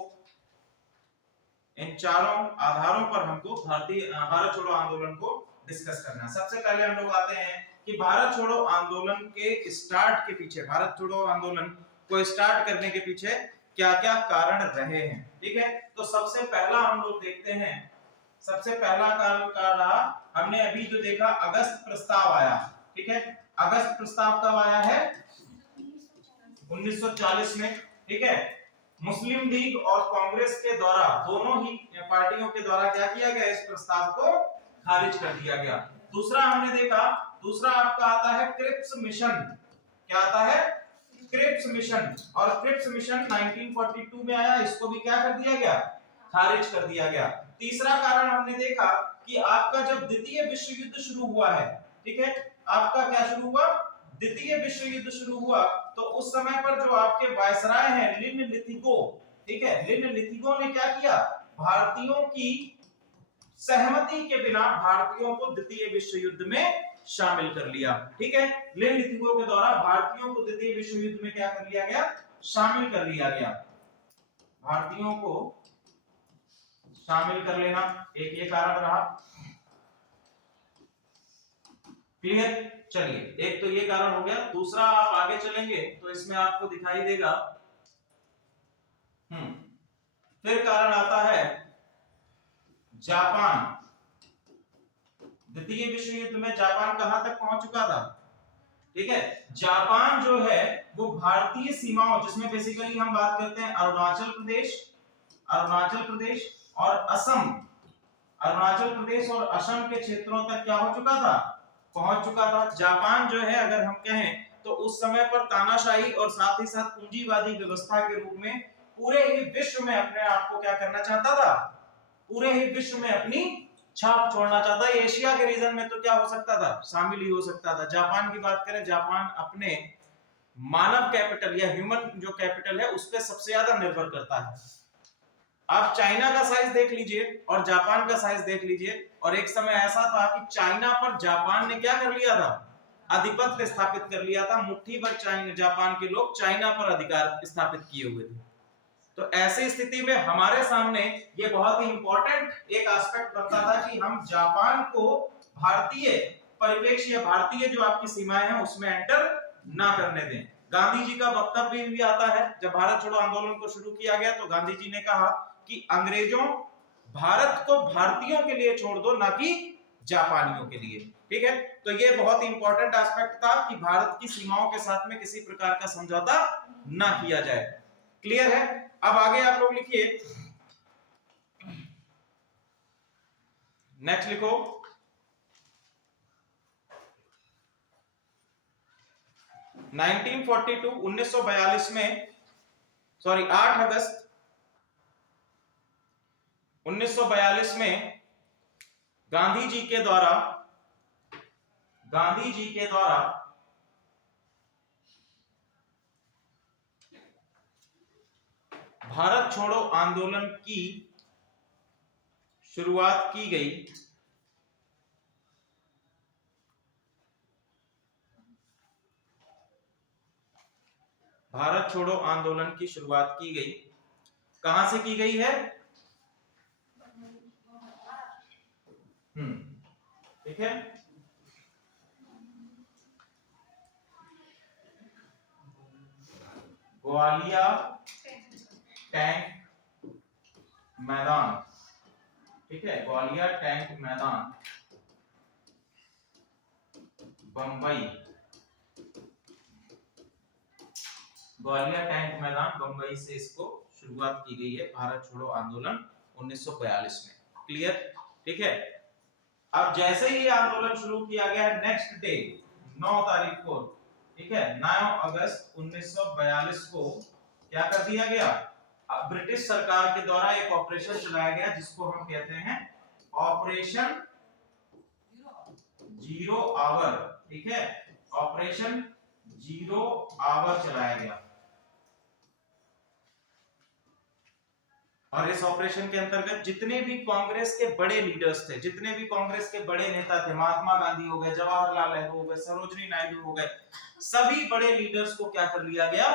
इन चारों आधारों पर हमको भारत छोड़ो आंदोलन को डिस्कस करना है। सबसे पहले हम लोग आते हैं कि भारत छोड़ो आंदोलन के स्टार्ट के पीछे, भारत छोड़ो आंदोलन को स्टार्ट करने के पीछे क्या-क्या कारण रहे हैं। ठीक है, तो सबसे पहला हम लोग देखते हैं, सबसे पहला कारण क्या रहा, हमने अभी जो देखा अगस्त प्रस्ताव आया। ठीक है, अगस्त प्रस्ताव कब आया है, 1940 में। ठीक है, मुस्लिम लीग और कांग्रेस के द्वारा, दोनों ही पार्टियों के द्वारा क्या किया गया, इस प्रस्ताव को खारिज कर दिया गया। दूसरा हमने देखा, दूसरा आपका आता है क्रिप्स मिशन। क्या आता है, क्रिप्स मिशन, और क्रिप्स मिशन 1942 में आया, इसको भी क्या कर दिया गया, खारिज कर दिया गया। तीसरा कारण हमने देखा कि आपका जब द्वितीय विश्व युद्ध शुरू हुआ है, ठीक है, आपका क्या शुरू हुआ, द्वितीय विश्व युद्ध शुरू हुआ, तो उस समय पर जो आपके वायसराय हैं लिन लिथिगो, ठीक है, लिन लिथिगो ने क्या किया, भारतीयों की सहमति के बिना भारतीयों को द्वितीय विश्व युद्ध में शामिल कर लिया। ठीक है, लिन लिथिगो के द्वारा भारतीयों को द्वितीय विश्व युद्ध में क्या कर लिया गया, शामिल कर लिया गया। भारतीयों को शामिल कर लेना एक ये कारण रहा। क्लियर, चलिए एक तो ये कारण हो गया। दूसरा आप आगे चलेंगे तो इसमें आपको दिखाई देगा, फिर कारण आता है जापान। द्वितीय विश्व युद्ध में जापान कहां तक पहुंच चुका था, ठीक है। जापान जो है वो भारतीय सीमाओं, जिसमें बेसिकली हम बात करते हैं अरुणाचल प्रदेश और असम, अरुणाचल प्रदेश और असम के क्षेत्रों तक क्या हो चुका था, पहुंच चुका था। जापान जो है अगर हम कहें तो उस समय पर तानाशाही और साथ ही साथ पूंजीवादी व्यवस्था के रूप में पूरे ही विश्व में अपने आप को क्या करना चाहता था, पूरे ही विश्व में अपनी छाप छोड़ना चाहता है। एशिया के रीजन में तो क्या हो सकता था, शामिल ही हो सकता था। जापान की बात करें, जापान अपने मानव कैपिटल या ह्यूमन जो कैपिटल है उस पर सबसे ज्यादा निर्भर करता है। आप चाइना का साइज देख लीजिए और जापान का साइज देख लीजिए, और एक समय ऐसा था कि चाइना पर जापान ने क्या कर लिया था, आधिपत्य स्थापित कर लिया था। मुट्ठी भर चाइना जापान के लोग चाइना पर अधिकार स्थापित किए हुए थे। तो ऐसी स्थिति में हमारे सामने ये बहुत ही इंपॉर्टेंट एक एस्पेक्ट बनता था कि हम जापान को भारतीय परिप्रेक्ष्य, भारतीय जो आपकी सीमाएं हैं उसमें एंटर ना करने दें। गांधी जी का वक्तव्य भी आता है, जब भारत छोड़ो आंदोलन को शुरू किया गया तो गांधी जी ने कहा कि अंग्रेजों भारत को भारतीयों के लिए छोड़ दो, ना कि जापानियों के लिए। ठीक है, तो ये बहुत ही इंपॉर्टेंट एस्पेक्ट था कि भारत की सीमाओं के साथ में किसी प्रकार का समझौता ना किया जाए। क्लियर है? अब आगे आप लोग लिखिए, नेक्स्ट लिखो, (1942) 1942 में, सॉरी 8 अगस्त 1942 में गांधी जी के द्वारा भारत छोड़ो आंदोलन की शुरुआत की गई। भारत छोड़ो आंदोलन की शुरुआत की गई, कहां से की गई है? ठीक है, ग्वालियर टैंक मैदान। ठीक है, ग्वालियर टैंक मैदान, बंबई, ग्वालियर टैंक मैदान बंबई से इसको शुरुआत की गई है, भारत छोड़ो आंदोलन 1942 में। क्लियर? ठीक है, अब जैसे ही आंदोलन शुरू किया गया, नेक्स्ट डे 9 तारीख को, ठीक है, 9 अगस्त 1942 को क्या कर दिया गया, ब्रिटिश सरकार के द्वारा एक ऑपरेशन चलाया गया जिसको हम कहते हैं ऑपरेशन जीरो आवर। ठीक है, ऑपरेशन जीरो आवर चलाया गया, और इस ऑपरेशन के अंतर्गत जितने भी कांग्रेस के बड़े लीडर्स थे, जितने भी कांग्रेस के बड़े नेता थे, महात्मा गांधी हो गए, जवाहरलाल नेहरू हो गए, सरोजनी नायडू हो गए, सभी बड़े लीडर्स को क्या कर लिया गया,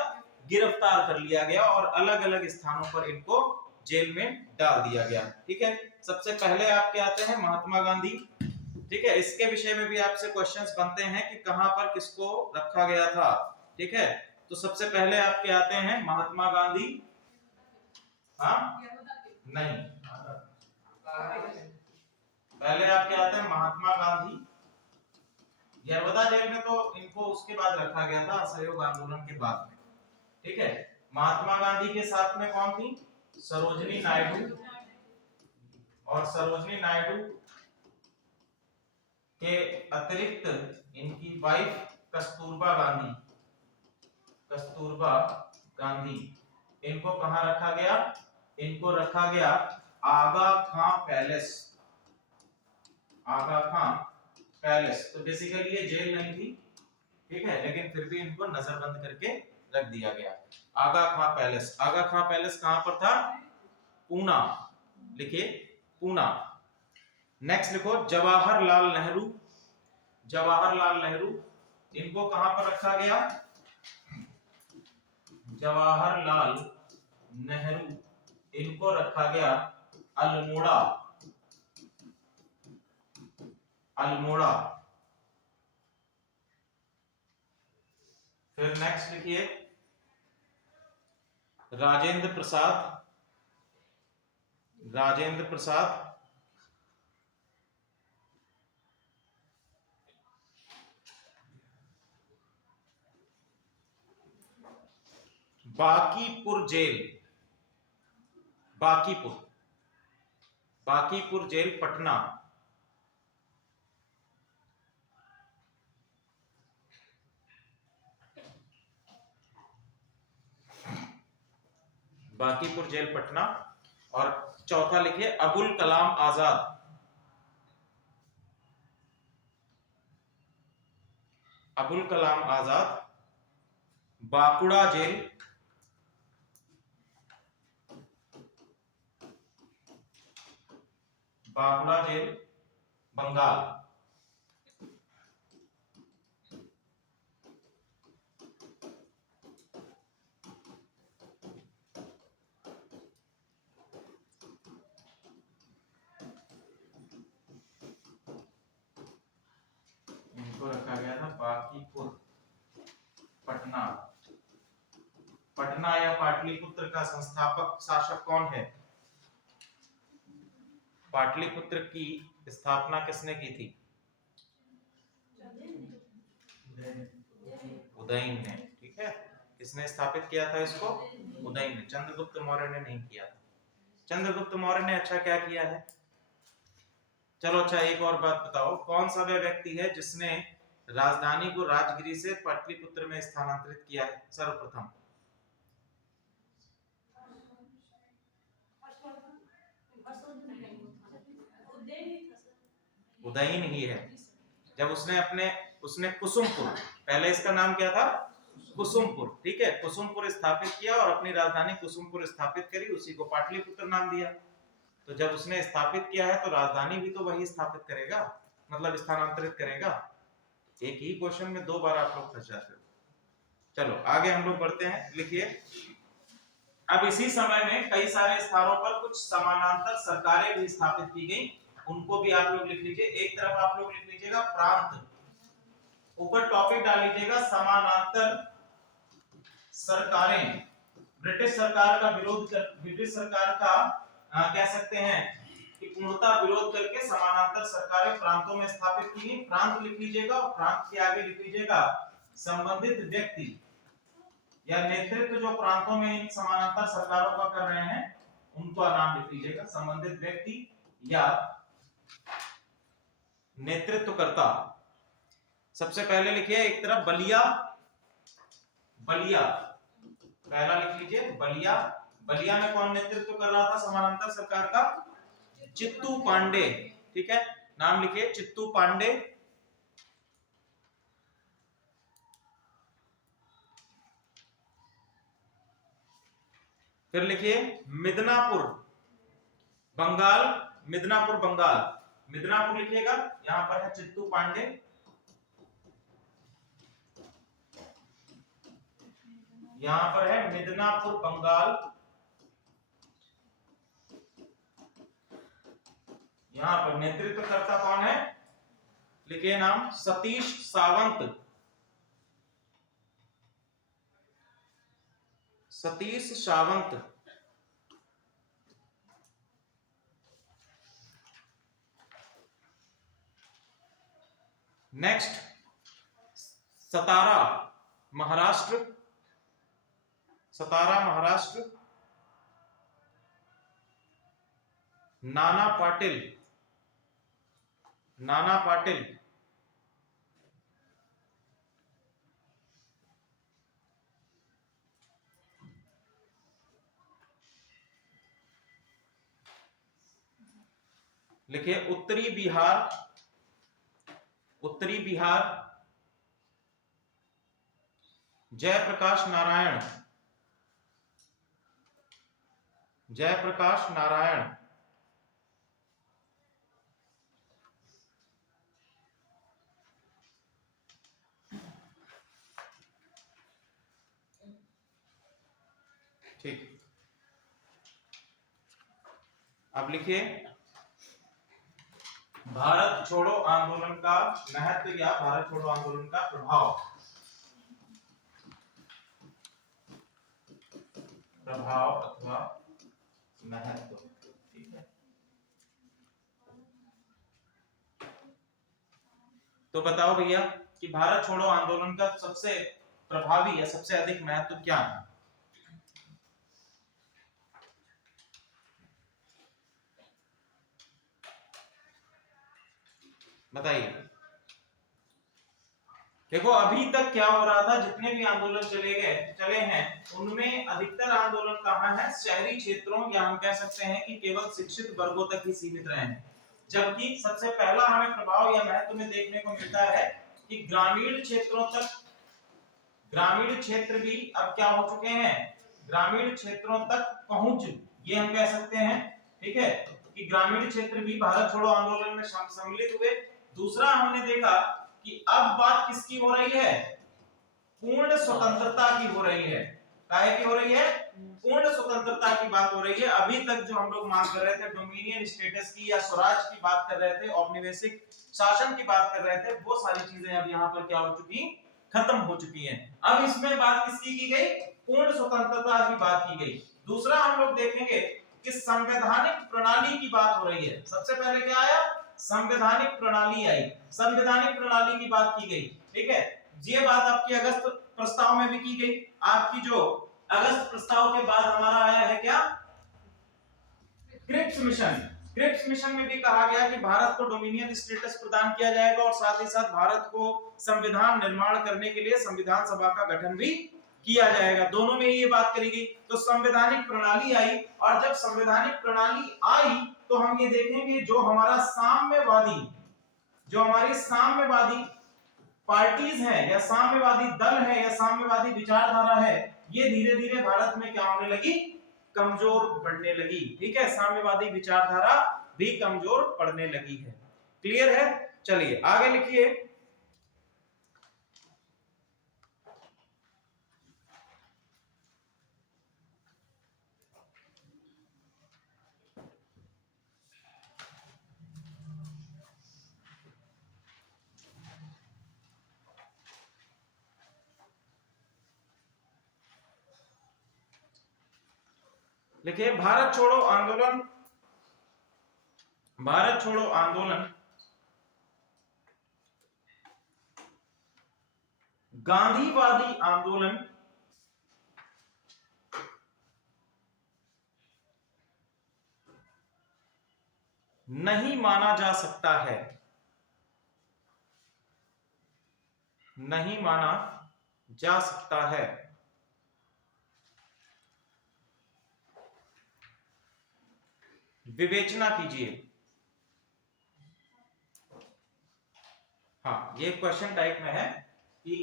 गिरफ्तार कर लिया गया और अलग अलग स्थानों पर इनको जेल में डाल दिया गया। ठीक है, सबसे पहले आपके आते हैं महात्मा गांधी। ठीक है, इसके विषय में भी आपसे क्वेश्चंस बनते हैं कि कहां पर किसको रखा गया था। ठीक है, तो सबसे पहले आपके आते हैं महात्मा गांधी। हाँ नहीं, पहले आपके आते हैं महात्मा गांधी। यरवदा जेल में तो इनको उसके बाद रखा गया था, असहयोग आंदोलन के बाद में। ठीक है, महात्मा गांधी के साथ में कौन थी, सरोजनी नायडू, और सरोजनी नायडू के अतिरिक्त इनकी वाइफ कस्तूरबा गांधी, कस्तूरबा गांधी, इनको कहां रखा गया, इनको रखा गया आगा खां पैलेस, आगा खां पैलेस। तो बेसिकली ये जेल नहीं थी, ठीक है, लेकिन फिर भी इनको नजरबंद करके रख दिया गया, आगा खां पैलेस। आगा खां पैलेस कहां पर था, पूना, लिखिए पूना। नेक्स्ट लिखो जवाहरलाल नेहरू, जवाहरलाल नेहरू, इनको कहां पर रखा गया, जवाहरलाल नेहरू, इनको रखा गया अल्मोड़ा, अल्मोड़ा। फिर नेक्स्ट लिखिए Rajendra Prasad, Rajendra Prasad, Bankipur jail, Bankipur, Bankipur jail Patna. Bankipur jail Patna. और चौथा लिखिए अबुल कलाम आजाद, अबुल कलाम आजाद बांकुड़ा जेल, बांकुड़ा जेल बंगाल। इनको रखा गया था बांकीपुर पटना। पटना या पाटलिपुत्र का संस्थापक शासक कौन है? पाटलिपुत्र की स्थापना किसने की थी? उदयन ने। ठीक है, किसने स्थापित किया था इसको? उदयन ने। चंद्रगुप्त मौर्य ने नहीं किया था। चंद्रगुप्त मौर्य ने अच्छा क्या किया है? चलो अच्छा, एक और बात बताओ, कौन सा वह व्यक्ति है जिसने राजधानी को राजगिरी से पाटलिपुत्र में स्थानांतरित किया है सर्वप्रथम? उदयन ही है। जब उसने कुसुमपुर, पहले इसका नाम क्या था? कुसुमपुर। ठीक है, कुसुमपुर स्थापित किया और अपनी राजधानी कुसुमपुर स्थापित करी, उसी को पाटलिपुत्र नाम दिया। तो जब उसने स्थापित किया है तो राजधानी भी तो वही स्थापित करेगा, मतलब स्थानांतरित करेगा। एक ही क्वेश्चन में दो बार आप लोग फंस जाते हो। चलो आगे हम लोग बढ़ते हैं। लिखिए, अब इसी समय में कई सारे स्थानों पर कुछ समानांतर सरकारें भी स्थापित की गई, उनको भी आप लोग लिख लीजिए। एक तरफ आप लोग लिख लीजिएगा प्रांत, ऊपर टॉपिक डाल लीजिएगा समानांतर सरकारें। ब्रिटिश सरकार का विरोध कर, ब्रिटिश सरकार का कह सकते हैं कि पूर्णतः विरोध करके समानांतर सरकारें प्रांतों में स्थापित की। प्रांत लिख लीजिएगा और प्रांत के आगे लिख लीजिएगा संबंधित व्यक्ति या नेतृत्व। जो प्रांतों में इन समानांतर सरकारों का कर रहे हैं उनका नाम लिख लीजिएगा, संबंधित व्यक्ति या नेतृत्वकर्ता। सबसे पहले लिखिए एक तरफ बलिया, बलिया पहला लिख लीजिए बलिया। बलिया में कौन नेतृत्व कर रहा था समानांतर सरकार का? चित्तू पांडे। ठीक है, नाम लिखिए चित्तू पांडे। फिर लिखिए मिदनापुर बंगाल, मिदनापुर बंगाल। मिदनापुर लिखिएगा, यहां पर है चित्तू पांडे। यहां पर है मिदनापुर बंगाल। यहां पर नेतृत्वकर्ता कौन है? लिखिए नाम सतीश सावंत, सतीश सावंत। नेक्स्ट सतारा महाराष्ट्र, सतारा महाराष्ट्र। नाना पाटिल, नाना पाटिल। लिखिए उत्तरी बिहार, उत्तरी बिहार जयप्रकाश नारायण, जयप्रकाश नारायण। ठीक, अब लिखिए भारत छोड़ो आंदोलन का महत्व या भारत छोड़ो आंदोलन का प्रभाव, प्रभाव अथवा महत्व। ठीक है, तो बताओ भैया कि भारत छोड़ो आंदोलन का सबसे प्रभावी या सबसे अधिक महत्व क्या है? बताइए। देखो अभी तक क्या हो रहा था, जितने भी आंदोलन चले हैं उनमें अधिकतर आंदोलन कहाँ है, शहरी क्षेत्रों या हम कह सकते हैं कि केवल शिक्षित वर्गों तक ही सीमित रहे हैं। जबकि सबसे पहला हमें प्रभाव या महत्व में देखने को मिलता है कि ग्रामीण क्षेत्रों तक, ग्रामीण क्षेत्र भी अब क्या हो चुके हैं, ग्रामीण क्षेत्रों तक पहुंच, ये हम कह सकते हैं। ठीक है, कि ग्रामीण क्षेत्र भी भारत छोड़ो आंदोलन में सम्मिलित हुए। दूसरा हमने देखा कि अब बात किसकी हो रही है, पूर्ण स्वतंत्रता की हो रही है। काहे की हो रही है, पूर्ण स्वतंत्रता की बात हो रही है। अभी तक जो हम लोग मांग कर रहे थे डोमिनियन स्टेटस की या स्वराज की बात कर रहे थे, औपनिवेशिक शासन की बात कर रहे थे, वो सारी चीजें अब यहाँ पर क्या हो चुकी, खत्म हो चुकी हैं। अब इसमें बात किसकी की गई, पूर्ण स्वतंत्रता की बात की गई। दूसरा हम लोग देखेंगे कि संवैधानिक प्रणाली की बात हो रही है। सबसे पहले क्या आया, संवैधानिक प्रणाली आई, संवैधानिक प्रणाली की बात की गई। ठीक है, ये बात आपकी अगस्त प्रस्ताव में भी की गई। आपकी जो अगस्त प्रस्ताव के बाद हमारा आया है क्या, क्रिप्स मिशन। क्रिप्स मिशन में भी कहा गया कि भारत को डोमिनियन स्टेटस प्रदान किया जाएगा और साथ ही साथ भारत को संविधान निर्माण करने के लिए संविधान सभा का गठन भी किया जाएगा। दोनों में ये बात करी गई। तो संवैधानिक प्रणाली आई, और जब संवैधानिक प्रणाली आई तो हम ये देखेंगे जो हमारा साम्यवादी, जो हमारी साम्यवादी पार्टीज है या साम्यवादी दल है या साम्यवादी विचारधारा है, ये धीरे धीरे भारत में क्या होने लगी, कमजोर पड़ने लगी। ठीक है, साम्यवादी विचारधारा भी कमजोर पड़ने लगी है। क्लियर है, चलिए आगे लिखिए। देखिए भारत छोड़ो आंदोलन, भारत छोड़ो आंदोलन गांधीवादी आंदोलन नहीं माना जा सकता है, नहीं माना जा सकता है। विवेचना कीजिए। हाँ, ये क्वेश्चन टाइप में है कि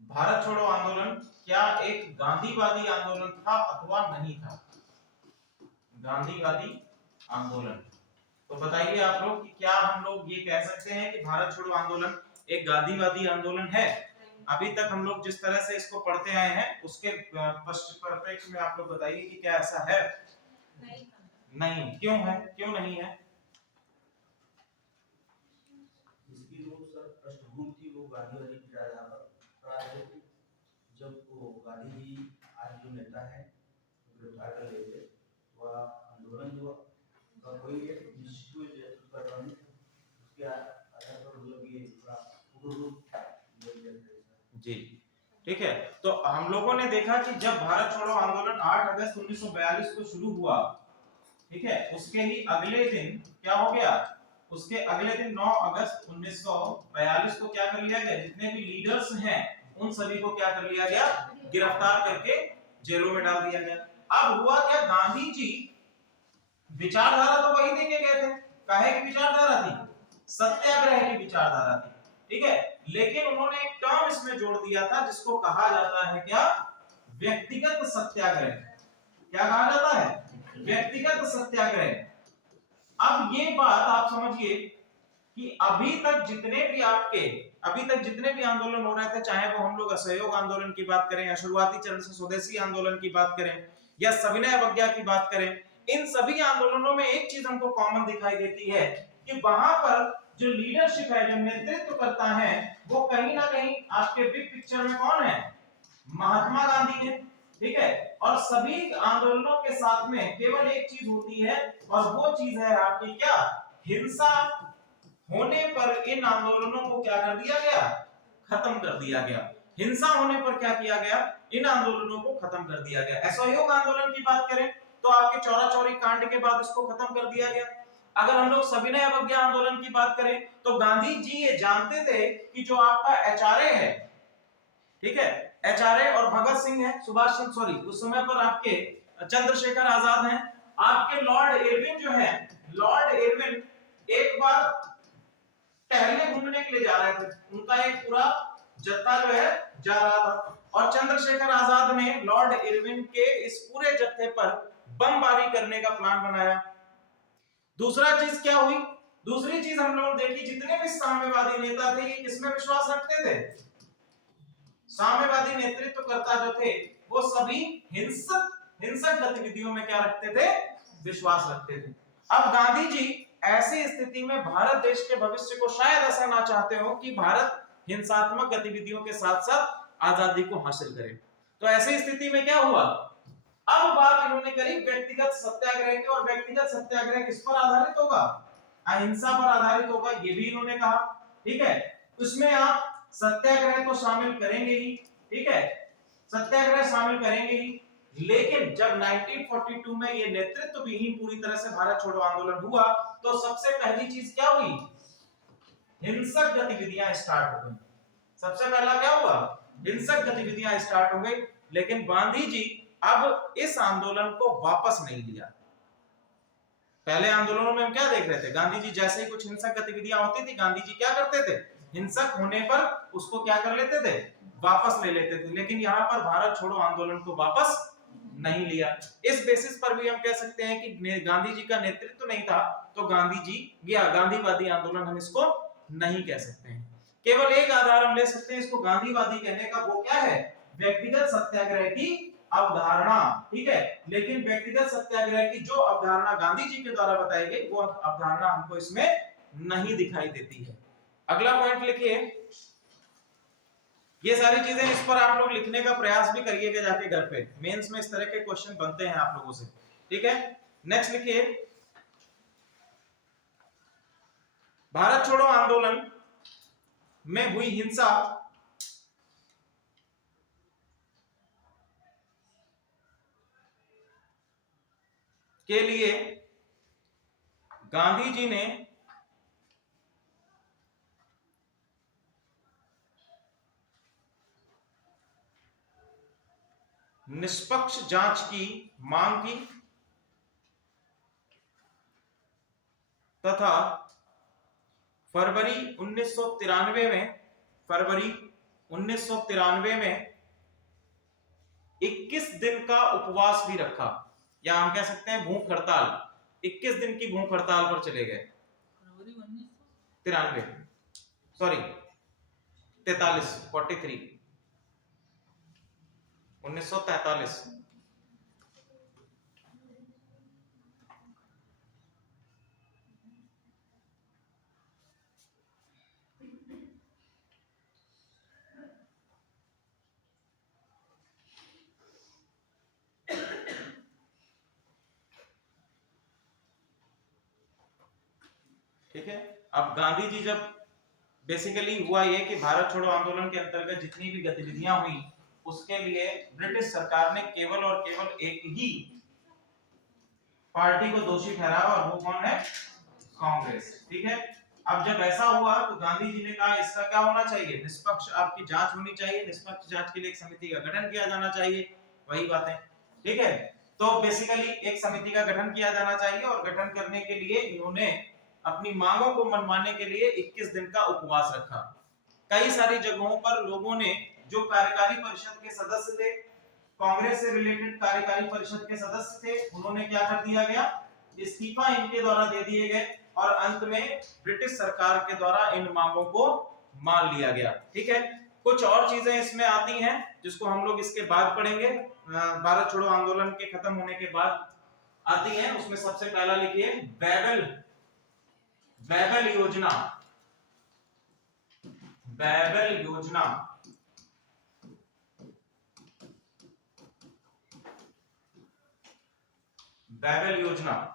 भारत छोड़ो आंदोलन क्या एक गांधीवादी आंदोलन था अथवा नहीं था, गांधीवादी आंदोलन। तो बताइए आप लोग कि क्या हम लोग ये कह सकते हैं कि भारत छोड़ो आंदोलन एक गांधीवादी आंदोलन है। अभी तक हम लोग जिस तरह से इसको पढ़ते आए हैं उसके परिप्रेक्ष्य में आप लोग बताइए कि क्या ऐसा है। नहीं, क्यों है, क्यों नहीं है। इसकी जो सर पृष्ठभूमि थी वो गांधीवादी विचारधारा थी। जब वो गांधी जी आज जो नेता है गिरफ्तार कर लिए थे, वह आंदोलन जो कोई एक निश्चित कर रहे थे, उसके आधार पर मतलब ये पूरा पूर्ण रूप ले लिया गया। जी ठीक है, तो हम लोगों ने देखा कि जब भारत छोड़ो आंदोलन 8 अगस्त 1942 को शुरू हुआ, ठीक है, उसके ही अगले दिन क्या हो गया, उसके अगले दिन 9 अगस्त 1942 को क्या कर लिया गया, जितने भी लीडर्स हैं उन सभी को क्या कर लिया गया, गिरफ्तार करके जेलों में डाल दिया गया। अब हुआ क्या, गांधी जी विचारधारा तो वही देके गए थे, काहे की विचारधारा थी, सत्याग्रह की विचारधारा थी। ठीक है, लेकिन उन्होंने एक टर्म इसमें जोड़ दिया था जिसको कहा जाता है क्या, व्यक्तिगत सत्याग्रह। क्या कहा जाता है, व्यक्तिगत सत्याग्रह। अब ये बात आप समझिए कि अभी तक जितने भी आंदोलन हो रहे थे, चाहे वो हम लोग असहयोग आंदोलन की बात करें या शुरुआती चरण से स्वदेशी आंदोलन की बात करें या सविनय अवज्ञा की बात करें, इन सभी आंदोलनों में एक चीज हमको कॉमन दिखाई देती है कि वहां पर जो लीडरशिप है, जो नेतृत्व करता है, वो कहीं ना कहीं आपके बिग पिक्चर में कौन है, महात्मा गांधी है। ठीक है, और सभी आंदोलनों के साथ में केवल एक चीज होती है और वो चीज है आपकी क्या, हिंसा होने पर इन आंदोलनों को क्या कर दिया गया, खत्म कर दिया गया। हिंसा होने पर क्या किया गया, इन आंदोलनों को खत्म कर दिया गया। असहयोग आंदोलन की बात करें तो आपके चौरा चौरी कांड के बाद इसको खत्म कर दिया गया। अगर हम लोग सविनय अवज्ञा आंदोलन की बात करें तो गांधी जी ये जानते थे कि जो आपका एचआरए है, ठीक है, एचआरए और भगत सिंह है, सुभाष चंद्र सॉरी उस समय पर आपके चंद्रशेखर आजाद हैं, आपके लॉर्ड इरविन जो है, लॉर्ड इरविन एक बार टहलने घूमने के लिए जा रहे थे, उनका एक पूरा जत्था जो है जा रहा था और चंद्रशेखर आजाद ने लॉर्ड इरविन के इस पूरे जत्थे पर बमबारी करने का प्लान बनाया। दूसरा चीज क्या हुई, दूसरी चीज हम लोग देखी, जितने भी साम्यवादी नेता थे ये किसमें विश्वास रखते थे, साम्यवादी नेतृत्वकर्ता जो थे वो सभी हिंसक गतिविधियों में क्या रखते थे, विश्वास रखते थे। अब गांधी जी ऐसी स्थिति में भारत देश के भविष्य को शायद ऐसा ना चाहते हो कि भारत हिंसात्मक गतिविधियों के साथ साथ आजादी को हासिल करे। तो ऐसी स्थिति में क्या हुआ, अब बात इन्होंने करी व्यक्तिगत सत्याग्रह की, और व्यक्तिगत सत्याग्रह किस पर आधारित होगा, अहिंसा पर आधारित होगा, ये भी इन्होंने कहा, ठीक है। उसमें आप सत्याग्रह को शामिल करेंगे ही, ठीक है, सत्याग्रह शामिल करेंगे ही, लेकिन जब 1942 में ये नेतृत्व विहीन पूरी तरह से भारत छोड़ो आंदोलन हुआ तो सबसे पहली चीज क्या हुई, हिंसक गतिविधियां स्टार्ट हो गई। सबसे पहला क्या हुआ, हिंसक गतिविधियां स्टार्ट हो गई। लेकिन गांधी जी अब इस आंदोलन को वापस नहीं लिया। पहले आंदोलनों में हम क्या देख रहे थे, गांधी जी जैसे ही कुछ हिंसक गतिविधियां होती थी गांधी जी क्या करते थे, हिंसक होने पर उसको क्या कर लेते थे, वापस ले लेते थे। लेकिन यहाँ पर भारत छोड़ो आंदोलन को वापस नहीं लिया। इस बेसिस पर भी हम कह सकते हैं कि गांधी जी का नेतृत्व नहीं था तो गांधी जी या गांधीवादी आंदोलन हम इसको नहीं कह सकते हैं। केवल एक आधार हम ले सकते हैं इसको गांधीवादी कहने का, वो क्या है, व्यक्तिगत सत्याग्रह की अवधारणा, ठीक है। लेकिन व्यक्तिगत सत्याग्रह की जो अवधारणा गांधी जी के द्वारा बताई गई वो अवधारणा हमको इसमें नहीं दिखाई देती है। अगला पॉइंट लिखिए, ये सारी चीजें इस पर आप लोग लिखने का प्रयास भी करिएगा जाके घर पे, मेंस में इस तरह के क्वेश्चन बनते हैं आप लोगों से, ठीक है। नेक्स्ट लिखिए, भारत छोड़ो आंदोलन में हुई हिंसा के लिए गांधी जी ने निष्पक्ष जांच की मांग की तथा फरवरी 1993 में 21 दिन का उपवास भी रखा, या हम कह सकते हैं भूख हड़ताल, 21 दिन की भूख हड़ताल पर चले गए। फरवरी 1993 सॉरी 1943 ठीक है। अब गांधी जी जब बेसिकली हुआ ये कि भारत छोड़ो आंदोलन के अंतर्गत जितनी भी गतिविधियां हुई उसके लिए ब्रिटिश सरकार ने केवल और केवल एक ही पार्टी को दोषी ठहराया और वो कौन है, कांग्रेस, ठीक है। अब जब ऐसा हुआ तो गांधी जी ने कहा इसका क्या होना चाहिए, निष्पक्ष आपकी जांच होनी चाहिए, निष्पक्ष जांच के लिए एक समिति का गठन किया जाना चाहिए, वही बातें, ठीक है। तो बेसिकली एक समिति का गठन किया जाना चाहिए और गठन करने के लिए इन्होंने अपनी मांगों को मनवाने के लिए 21 दिन का उपवास रखा। कई सारी जगहों पर लोगों ने, जो कार्यकारी परिषद के सदस्य थे, कांग्रेस से रिलेटेड कार्यकारी परिषद के सदस्य थे, उन्होंने क्या कर दिया गया, इस्तीफा इनके द्वारा दे दिए गए और अंत में ब्रिटिश सरकार के द्वारा इन मांगों को मान लिया गया, ठीक है। कुछ और चीजें इसमें आती हैं जिसको हम लोग इसके बाद पढ़ेंगे, भारत छोड़ो आंदोलन के खत्म होने के बाद आती हैं। उसमें सबसे पहला लिखिए बैबल योजना, बैबल योजना, बैबल योजना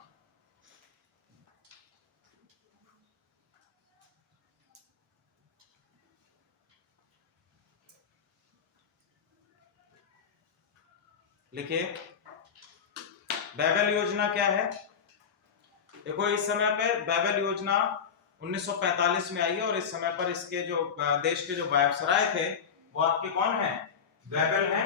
लिखिए। बैबल योजना क्या है, देखो इस समय पे बैबल योजना 1945 में आई है और इस समय पर इसके जो देश के जो वायसराय थे वो आपके कौन है, बैबल हैं।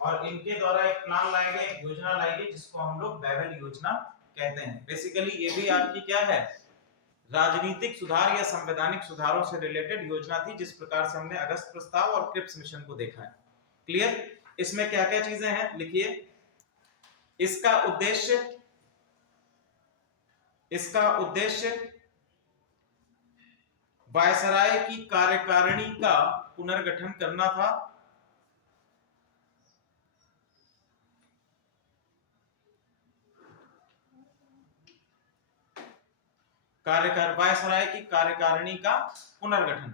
और इनके द्वारा एक प्लान लाया गया, एक योजना लाई गई जिसको हम लोग बैबल योजना कहते हैं। बेसिकली ये भी आपकी क्या है, राजनीतिक सुधार या संवैधानिक सुधारों से रिलेटेड योजना थी, जिस प्रकार से हमने अगस्त प्रस्ताव और क्रिप्स मिशन को देखा है। क्लियर? इसमें क्या क्या चीजें हैं लिखिए। इसका उद्देश्य वायसराय की कार्यकारिणी का पुनर्गठन करना था। वायसराय की कार्यकारिणी का पुनर्गठन।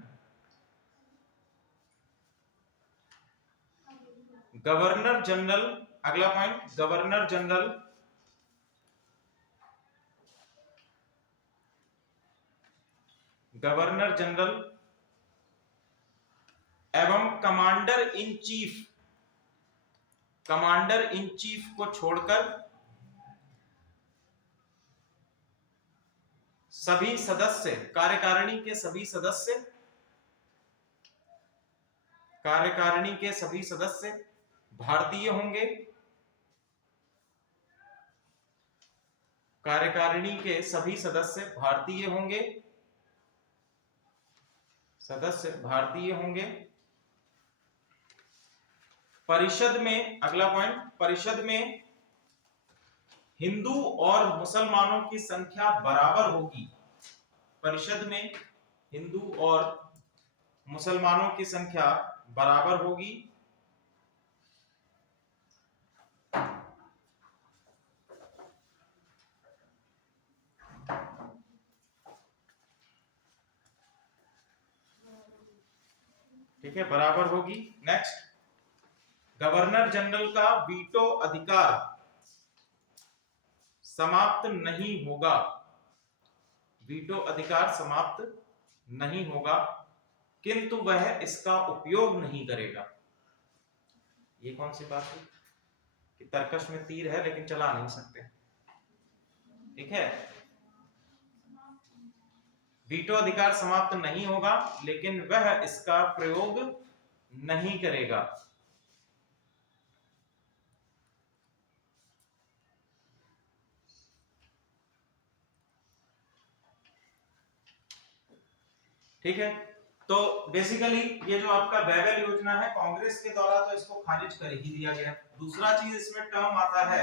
गवर्नर जनरल, अगला पॉइंट, गवर्नर जनरल एवं कमांडर इन चीफ को छोड़कर सभी सदस्य, कार्यकारिणी के सभी सदस्य भारतीय होंगे। कार्यकारिणी के सभी सदस्य भारतीय होंगे। परिषद में, अगला पॉइंट, परिषद में हिंदू और मुसलमानों की संख्या बराबर होगी। परिषद में हिंदू और मुसलमानों की संख्या बराबर होगी। ठीक है, बराबर होगी। नेक्स्ट, गवर्नर जनरल का वीटो अधिकार समाप्त नहीं होगा। वीटो अधिकार समाप्त नहीं होगा, किंतु वह इसका उपयोग नहीं करेगा। ये कौन सी बात है कि तर्कश में तीर है लेकिन चला नहीं सकते। ठीक है, वीटो अधिकार समाप्त नहीं होगा लेकिन वह इसका प्रयोग नहीं करेगा। ठीक है, तो बेसिकली ये जो आपका बैबल योजना है कांग्रेस के द्वारा तो इसको खारिज कर ही दिया गया। दूसरा चीज इसमें टर्म आता है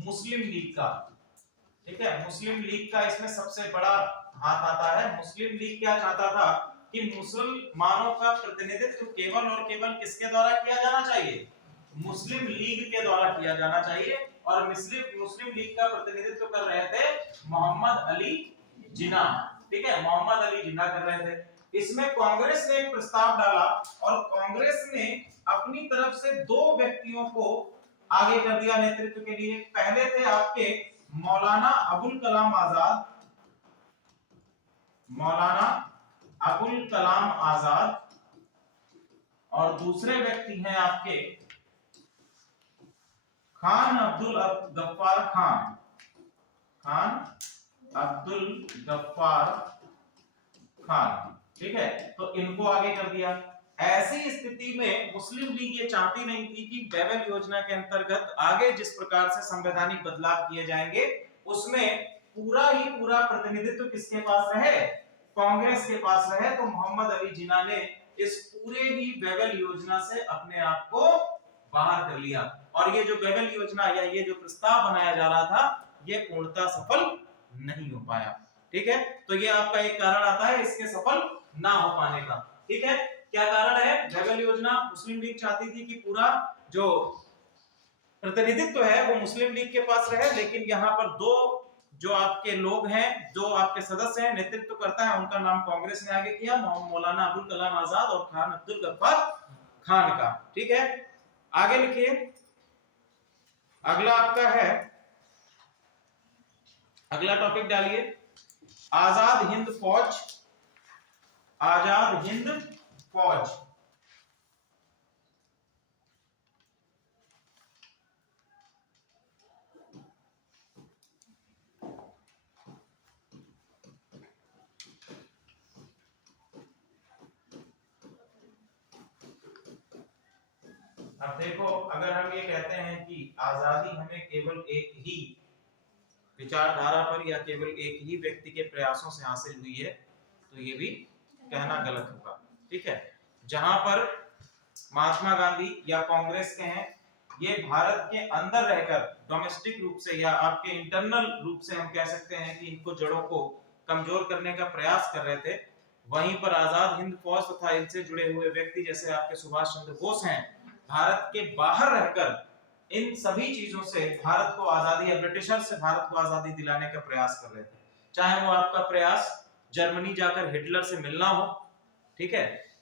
मुस्लिम लीग का। ठीक है, मुस्लिम लीग का इसमें सबसे बड़ा हाथ आता है। मुस्लिम लीग क्या चाहता था कि मुसलमानों का प्रतिनिधित्व केवल और केवल किसके द्वारा किया जाना चाहिए, मुस्लिम लीग के द्वारा किया जाना चाहिए। और मुस्लिम लीग का प्रतिनिधित्व कर रहे थे मोहम्मद अली जिन्ना। ठीक है, मोहम्मद अली जिन्ना कर रहे थे। इसमें कांग्रेस ने एक प्रस्ताव डाला और कांग्रेस ने अपनी तरफ से 2 व्यक्तियों को आगे कर दिया नेतृत्व के लिए। पहले थे आपके मौलाना अबुल कलाम आजाद और दूसरे व्यक्ति हैं आपके खान अब्दुल गफ्फार खान। ठीक है, तो इनको आगे कर दिया। ऐसी स्थिति में मुस्लिम लीग ये चाहती नहीं थी कि बैबल योजना के अंतर्गत आगे जिस प्रकार से संवैधानिक बदलाव किए जाएंगे उसमें पूरा ही पूरा प्रतिनिधित्व किसके पास रहे, कांग्रेस के पास रहे। तो मोहम्मद अली जिन्ना ने इस पूरे ही बैबल योजना से अपने आप को बाहर कर लिया। और ये जो बैबल योजना या ये जो प्रस्ताव बनाया जा रहा था ये पूर्णतः सफल नहीं हो पाया। ठीक है, तो ये आपका एक कारण आता है इसके सफल ना हो पाने का। ठीक है, क्या कारण है, बैबल योजना मुस्लिम लीग चाहती थी कि पूरा जो प्रतिनिधित्व है वो मुस्लिम लीग के पास रहे, लेकिन यहाँ पर 2 जो आपके लोग हैं, जो आपके सदस्य हैं, नेतृत्व करता है, उनका नाम कांग्रेस ने आगे किया, मौलाना अबुल कलाम आजाद और खान अब्दुल गफ्फार खान का। ठीक है, आगे लिखिए। अगला आपका है, अगला टॉपिक डालिए, आजाद हिंद फौज। आजाद हिंद फौज। अब देखो, अगर हम ये कहते हैं कि आजादी हमें केवल एक ही विचारधारा पर या केवल एक ही व्यक्ति के प्रयासों से हासिल हुई है, तो ये भी कहना गलत होगा। ठीक है, जहां पर महात्मा गांधी या कांग्रेस के हैं, ये भारत के अंदर रहकर डोमेस्टिक रूप से या आपके इंटरनल रूप से हम कह सकते हैं कि इनको जड़ों को कमजोर करने का प्रयास कर रहे थे, वहीं पर आजाद हिंद फौज तथा इनसे जुड़े हुए व्यक्ति जैसे आपके सुभाष चंद्र बोस हैं, भारत के बाहर रहकर इन सभी चीजों से भारत को आजादी या ब्रिटिशर से भारत को आजादी दिलाने का प्रयास कर रहे थे। चाहे वो आपका प्रयास जर्मनी जाकर हिटलर से मिलना हो, ठीक है,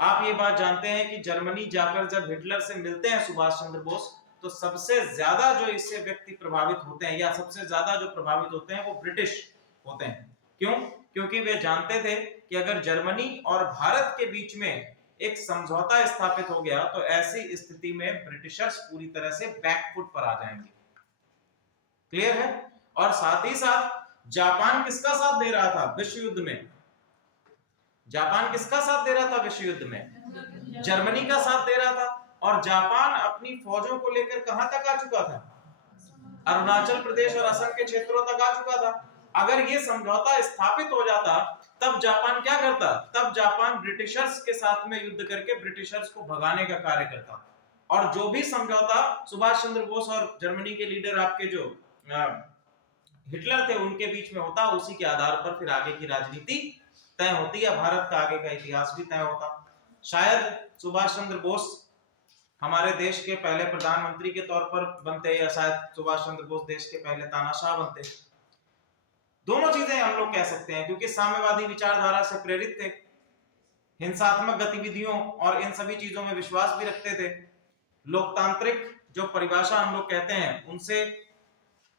आप ये बात जानते हैं कि जर्मनी जाकर जब हिटलर से मिलते हैं सुभाष चंद्र बोस, तो सबसे ज्यादा जो इससे व्यक्ति प्रभावित होते हैं या सबसे ज्यादा जो प्रभावित होते हैं वो ब्रिटिश होते हैं। क्यों? क्योंकि वे जानते थे कि अगर जर्मनी और भारत के बीच में एक समझौता स्थापित हो गया तो ऐसी स्थिति में ब्रिटिशर्स पूरी तरह से बैकफुट पर आ जाएंगे। क्लियर है? और साथ ही साथ जापान किसका साथ दे रहा था विश्व युद्ध में? जापान किसका साथ दे रहा था विश्व युद्ध में? जर्मनी का साथ दे रहा था। और जापान अपनी फौजों को लेकर कहां तक आ चुका था? अरुणाचल प्रदेश और असम के क्षेत्रों तक आ चुका था। अगर ये समझौता स्थापित हो जाता तब जापान क्या करता? तब जापान ब्रिटिशर्स के साथ में युद्ध करके ब्रिटिशर्स को भगाने का कार्य करता। और जो भी समझौता सुभाष चंद्र बोस और जर्मनी के लीडर आपके जो हिटलर थे उनके बीच में होता, उसी के आधार पर फिर आगे की राजनीति तय होती है, भारत का आगे का इतिहास भी तय होता। शायद सुभाष चंद्र बोस हमारे देश के पहले प्रधानमंत्री के तौर पर बनते या शायद सुभाष चंद्र बोस देश के पहले तानाशाह बनते। दोनों चीजें हम लोग कह सकते हैं, क्योंकि साम्यवादी विचारधारा से प्रेरित थे, हिंसात्मक गतिविधियों और इन सभी चीजों में विश्वास भी रखते थे। लोकतांत्रिक जो परिभाषा हम लोग कहते हैं उनसे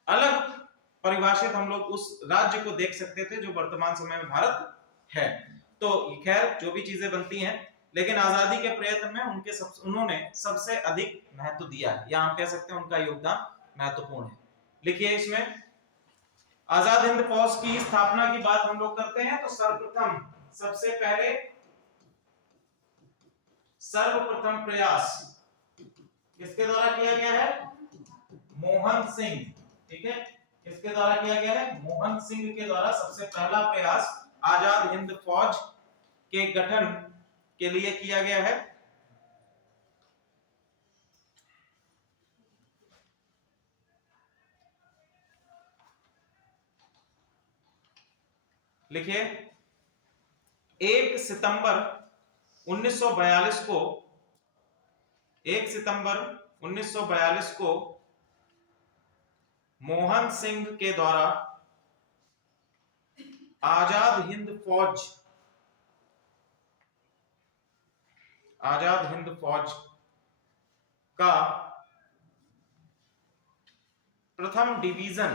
अलग परिभाषित हम लोग उस राज्य को देख सकते थे जो वर्तमान समय में भारत है। तो खैर जो भी चीजें बनती हैं, लेकिन आजादी के प्रयत्न में उन्होंने सबसे अधिक महत्व दिया है, या हम कह सकते हैं उनका योगदान महत्वपूर्ण है। लिखिए इसमें, आजाद हिंद फौज की स्थापना की बात हम लोग करते हैं तो सर्वप्रथम प्रयास किसके द्वारा किया गया है? मोहन सिंह। ठीक है, किसके द्वारा किया गया है? मोहन सिंह के द्वारा सबसे पहला प्रयास आजाद हिंद फौज के गठन के लिए किया गया है। लिखिए, 1 सितंबर 1942 को मोहन सिंह के द्वारा आजाद हिंद फौज का प्रथम डिवीजन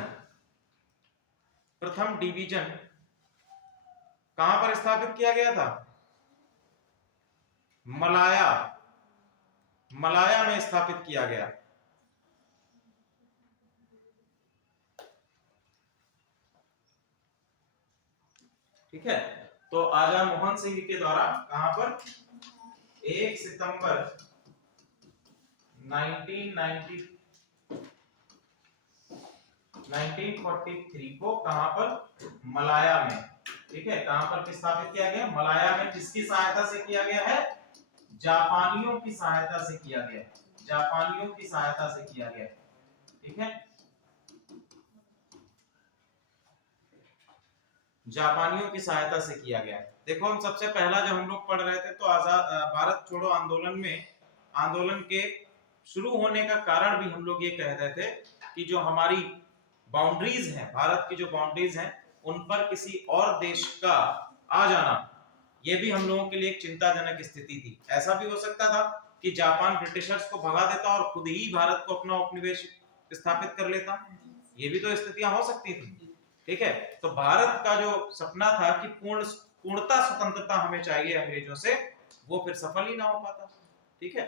कहां पर स्थापित किया गया था? मलाया में स्थापित किया गया। ठीक है, तो आजाद मोहन सिंह के द्वारा कहां पर? 1 सितंबर 1943 को कहां पर? मलाया में। ठीक है, कहां पर स्थापित किया गया? मलाया में। किसकी सहायता से किया गया है? जापानियों की सहायता से किया गया। ठीक है, जापानियों की सहायता से किया गया। देखो, हम सबसे पहला जब हम लोग पढ़ रहे थे तो आजाद भारत छोड़ो आंदोलन के शुरू होने का कारण भी हम लोग ये कह रहे थे कि जो हमारी बाउंड्रीज हैं, भारत की जो बाउंड्रीज हैं, उन पर किसी और देश का आ जाना, ये भी हम लोगों के लिए एक चिंताजनक स्थिति थी। ऐसा भी हो सकता था कि जापान ब्रिटिशर्स को भगा देता और खुद ही भारत को अपना उपनिवेश स्थापित कर लेता। ये भी तो स्थितियां हो सकती थी। ठीक है, तो भारत का जो सपना था कि पूर्णता स्वतंत्रता हमें चाहिए अंग्रेजों से, वो फिर सफल ही ना हो पाता। ठीक है,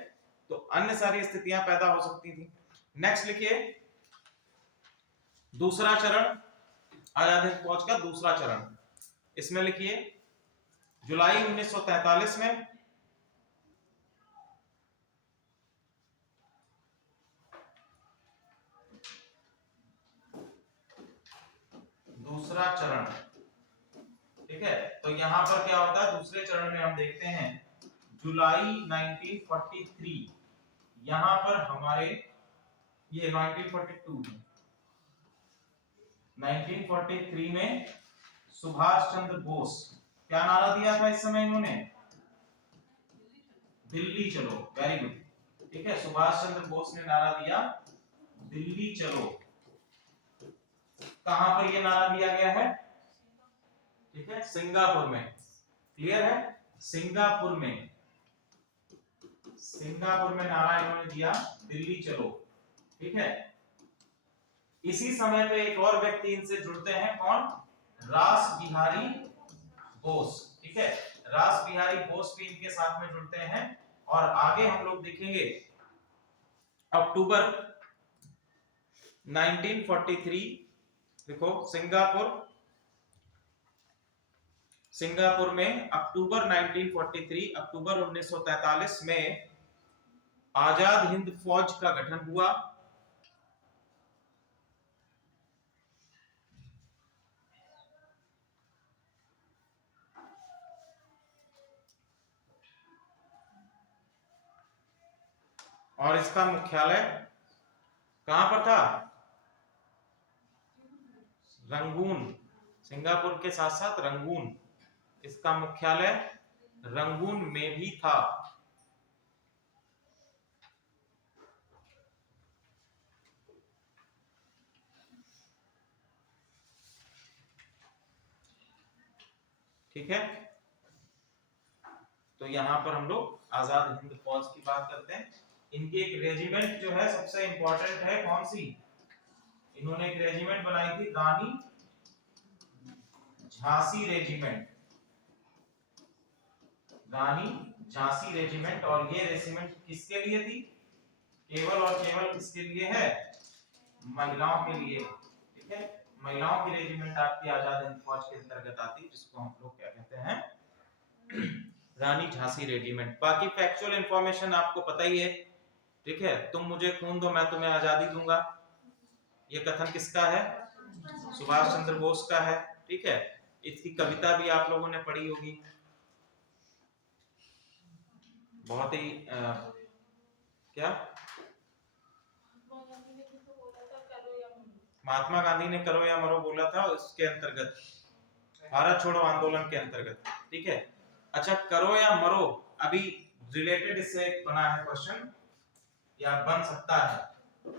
तो अन्य सारी स्थितियां पैदा हो सकती थी। नेक्स्ट लिखिए, दूसरा चरण, आजाद हिंद फौज का दूसरा चरण। इसमें लिखिए, जुलाई 1943 में दूसरा चरण, ठीक है। तो यहाँ पर क्या होता है, दूसरे चरण में हम देखते हैं जुलाई 1943, यहाँ पर हमारे ये 1942 है, 1943 में सुभाष चंद्र बोस, क्या नारा दिया था इस समय इन्होंने, दिल्ली चलो, वेरी गुड, ठीक है। सुभाष चंद्र बोस ने नारा दिया दिल्ली चलो। कहां पर ये नारा दिया गया है, ठीक है, सिंगापुर में, क्लियर है, सिंगापुर में, सिंगापुर में नारा इन्होंने दिया दिल्ली चलो, ठीक है। इसी समय पे एक और व्यक्ति इनसे जुड़ते हैं, कौन, रास बिहारी बोस, ठीक है, रास बिहारी बोस भी इनके साथ में जुड़ते हैं। और आगे हम लोग देखेंगे अक्टूबर 1943, देखो सिंगापुर में अक्टूबर 1943, अक्टूबर 1943 में आजाद हिंद फौज का गठन हुआ। और इसका मुख्यालय कहां पर था, रंगून, सिंगापुर के साथ साथ रंगून, इसका मुख्यालय रंगून में भी था। ठीक है, तो यहां पर हम लोग आजाद हिंद फौज की बात करते हैं। इनकी एक रेजिमेंट जो है सबसे इंपॉर्टेंट है, कौन सी, इन्होंने एक रेजिमेंट बनाई थी, रानी झांसी रेजिमेंट, रानी झांसी रेजिमेंट। और ये रेजिमेंट किसके लिए थी, केवल और केवल किसके लिए है, महिलाओं के लिए, ठीक है। महिलाओं की रेजिमेंट आपकी आजाद हिंद फौज के अंतर्गत आती है, जिसको हम लोग क्या कहते हैं, रानी झांसी रेजिमेंट। बाकी फैक्चुअल इंफॉर्मेशन आपको पता ही है, ठीक है। तुम मुझे खून दो, मैं तुम्हें आजादी दूंगा, ये कथन किसका है, सुभाष चंद्र बोस का है, ठीक है। इसकी कविता भी आप लोगों ने पढ़ी होगी, बहुत ही क्या, महात्मा गांधी ने करो या मरो बोला था, उसके अंतर्गत, भारत छोड़ो आंदोलन के अंतर्गत, ठीक है। अच्छा, करो या मरो, अभी रिलेटेड इससे एक बना है क्वेश्चन, या बन सकता है,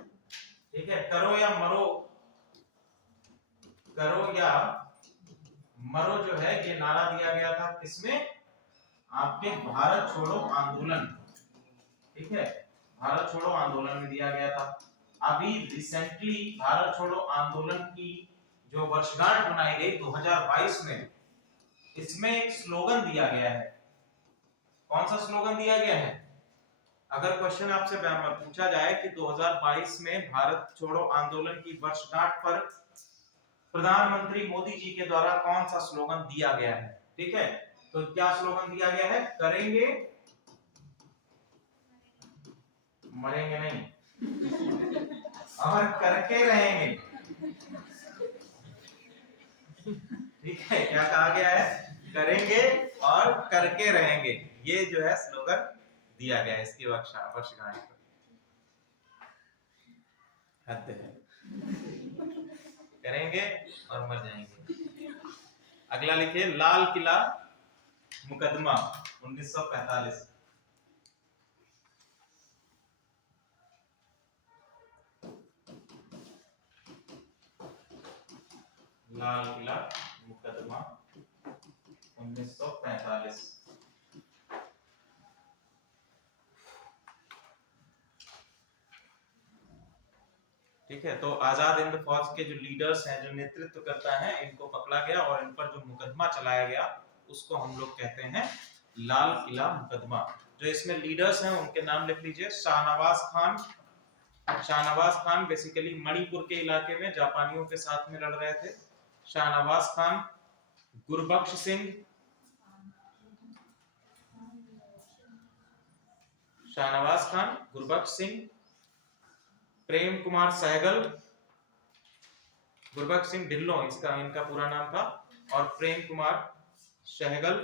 ठीक है। करो या मरो, करो या मरो जो है ये नारा दिया गया था किसमें, आपके भारत छोड़ो आंदोलन, ठीक है, भारत छोड़ो आंदोलन में दिया गया था। अभी रिसेंटली भारत छोड़ो आंदोलन की जो वर्षगांठ मनाई गई 2022 में, इसमें एक स्लोगन दिया गया है। कौन सा स्लोगन दिया गया है, अगर क्वेश्चन आपसे पूछा जाए कि 2022 में भारत छोड़ो आंदोलन की वर्षगांठ पर प्रधानमंत्री मोदी जी के द्वारा कौन सा स्लोगन दिया गया है, ठीक है, तो क्या स्लोगन दिया गया है, करेंगे मरेंगे नहीं और करके रहेंगे, ठीक है। क्या कहा गया है, करेंगे और करके रहेंगे, ये जो है स्लोगन दिया गया है इसकी वर्षगांठ पर। हद है, करेंगे और मर जाएंगे। अगला लिखिए, लाल किला मुकदमा 1945, लाल किला मुकदमा 1945। ठीक है, तो आजाद हिंद फौज के जो लीडर्स हैं, जो नेतृत्व करता है, इनको पकड़ा गया और इन पर जो मुकदमा चलाया गया उसको हम लोग कहते हैं लाल किला मुकदमा। जो इसमें लीडर्स हैं उनके नाम लिख लीजिए, शाहनवाज खान, शाहनवाज खान बेसिकली मणिपुर के इलाके में जापानियों के साथ में लड़ रहे थे, शाहनवाज खान, गुरबख्श सिंह, शाहनवाज खान, गुरबख्श सिंह, प्रेम कुमार सहगल, गुरबख्श सिंह ढिल्लों इसका इनका पूरा नाम था, और प्रेम कुमार सहगल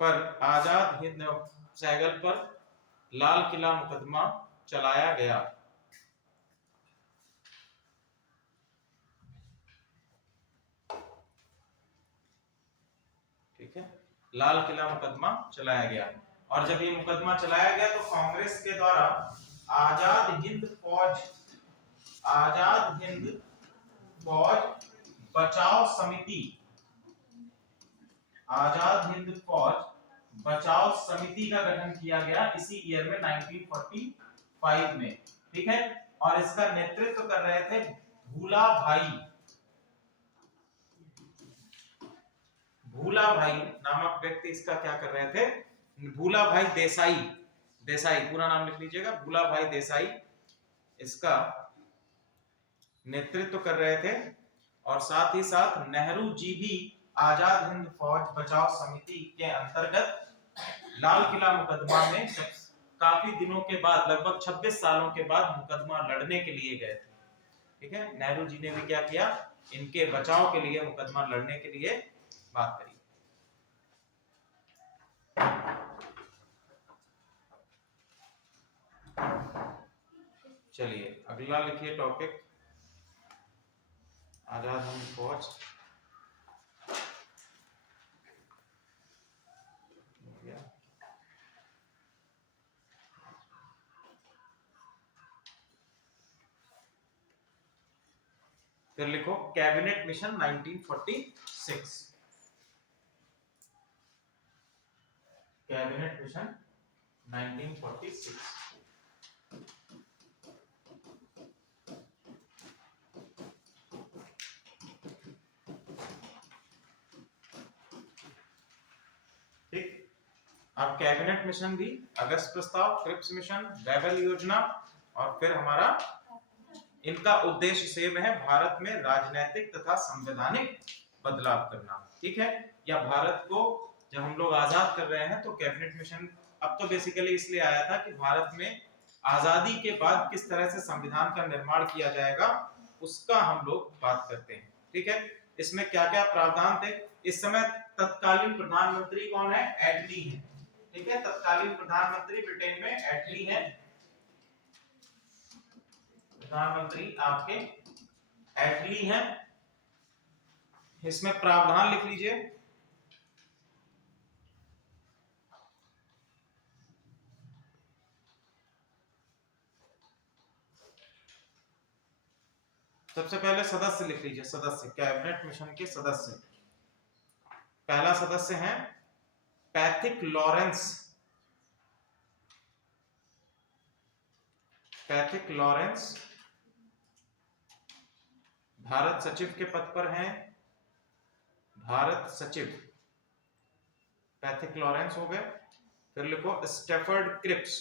पर आजाद हिंद सहगल पर लाल किला मुकदमा चलाया गया। ठीक है, लाल किला मुकदमा चलाया गया। और जब ये मुकदमा चलाया गया तो कांग्रेस के द्वारा आजाद हिंद फौज बचाव समिति, आजाद हिंद फौज बचाव समिति का गठन किया गया इसी ईयर में 1945 में। ठीक है, और इसका नेतृत्व कर रहे थे भूला भाई नामक व्यक्ति इसका क्या कर रहे थे, भूला भाई देसाई पूरा नाम लिख लीजिएगा, भूला भाई देसाई इसका नेतृत्व कर रहे थे। और साथ ही साथ नेहरू जी भी आजाद हिंद फौज बचाव समिति के अंतर्गत लाल किला मुकदमा में काफी दिनों के बाद, लगभग 26 सालों के बाद मुकदमा लड़ने के लिए गए थे। ठीक है, नेहरू जी ने भी क्या किया, इनके बचाव के लिए मुकदमा लड़ने के लिए बात करी। चलिए अगला लिखिए टॉपिक, आजाद हिंद फौज। फिर लिखो कैबिनेट मिशन 1946, कैबिनेट मिशन 1946। ठीक, अब कैबिनेट मिशन भी अगस्त प्रस्ताव, क्रिप्स मिशन, बेबल योजना, और फिर हमारा इनका उद्देश्य सेम है, भारत में राजनीतिक तथा संवैधानिक बदलाव करना। ठीक है, या भारत को जब हम लोग आजाद कर रहे हैं तो कैबिनेट मिशन अब तो बेसिकली इसलिए आया था कि भारत में आजादी के बाद किस तरह से संविधान का निर्माण किया जाएगा उसका हम लोग बात करते हैं। ठीक है, इसमें क्या क्या प्रावधान थे। इस समय तत्कालीन प्रधानमंत्री कौन है, एटली है। ठीक है, तत्कालीन प्रधानमंत्री ब्रिटेन में एटली है, प्रधानमंत्री आपके एटली हैं। इसमें प्रावधान लिख लीजिए, सबसे पहले सदस्य लिख लीजिए, सदस्य कैबिनेट मिशन के सदस्य। पहला सदस्य है Pethick Lawrence, Pethick Lawrence Bharat सचिव के पद पर हैं, भारत सचिव पैथिक लॉरेंस हो गए। फिर लिखो स्टैफर्ड क्रिप्स,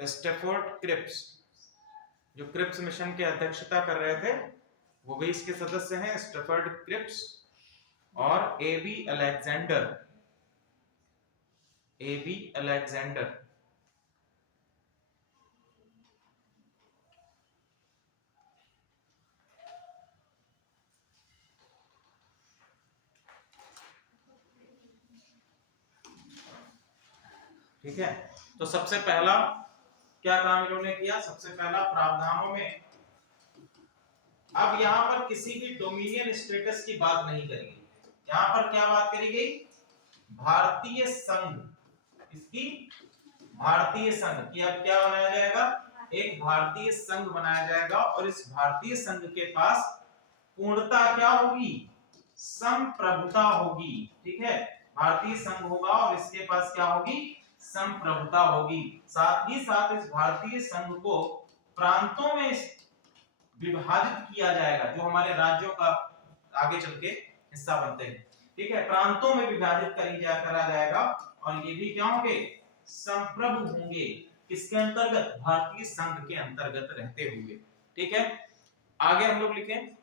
स्टैफर्ड क्रिप्स जो क्रिप्स मिशन की अध्यक्षता कर रहे थे वो भी इसके सदस्य हैं, स्टैफर्ड क्रिप्स। और एबी अलेक्जेंडर, एबी अलेक्जेंडर ठीक है, तो सबसे पहला क्या काम इन्होंने किया, सबसे पहला प्रावधानों में, अब यहां पर किसी भी डोमिनियन स्टेटस की बात नहीं करी गई, यहां पर क्या बात करी गई, भारतीय संघ, इसकी भारतीय संघ की अब क्या बनाया जाएगा, एक भारतीय संघ बनाया जाएगा। और इस भारतीय संघ के पास पूर्णता क्या होगी, संप्रभुता होगी। ठीक है, भारतीय संघ होगा और इसके पास क्या होगी, संप्रभुता होगी। साथ ही साथ इस भारतीय संघ को प्रांतों में विभाजित किया जाएगा, जो हमारे राज्यों का आगे चल के हिस्सा बनते हैं। ठीक है, प्रांतों में विभाजित करा जाएगा और ये भी क्या होंगे, संप्रभु होंगे, किसके अंतर्गत, भारतीय संघ के अंतर्गत रहते हुए। ठीक है, आगे हम लोग लिखें,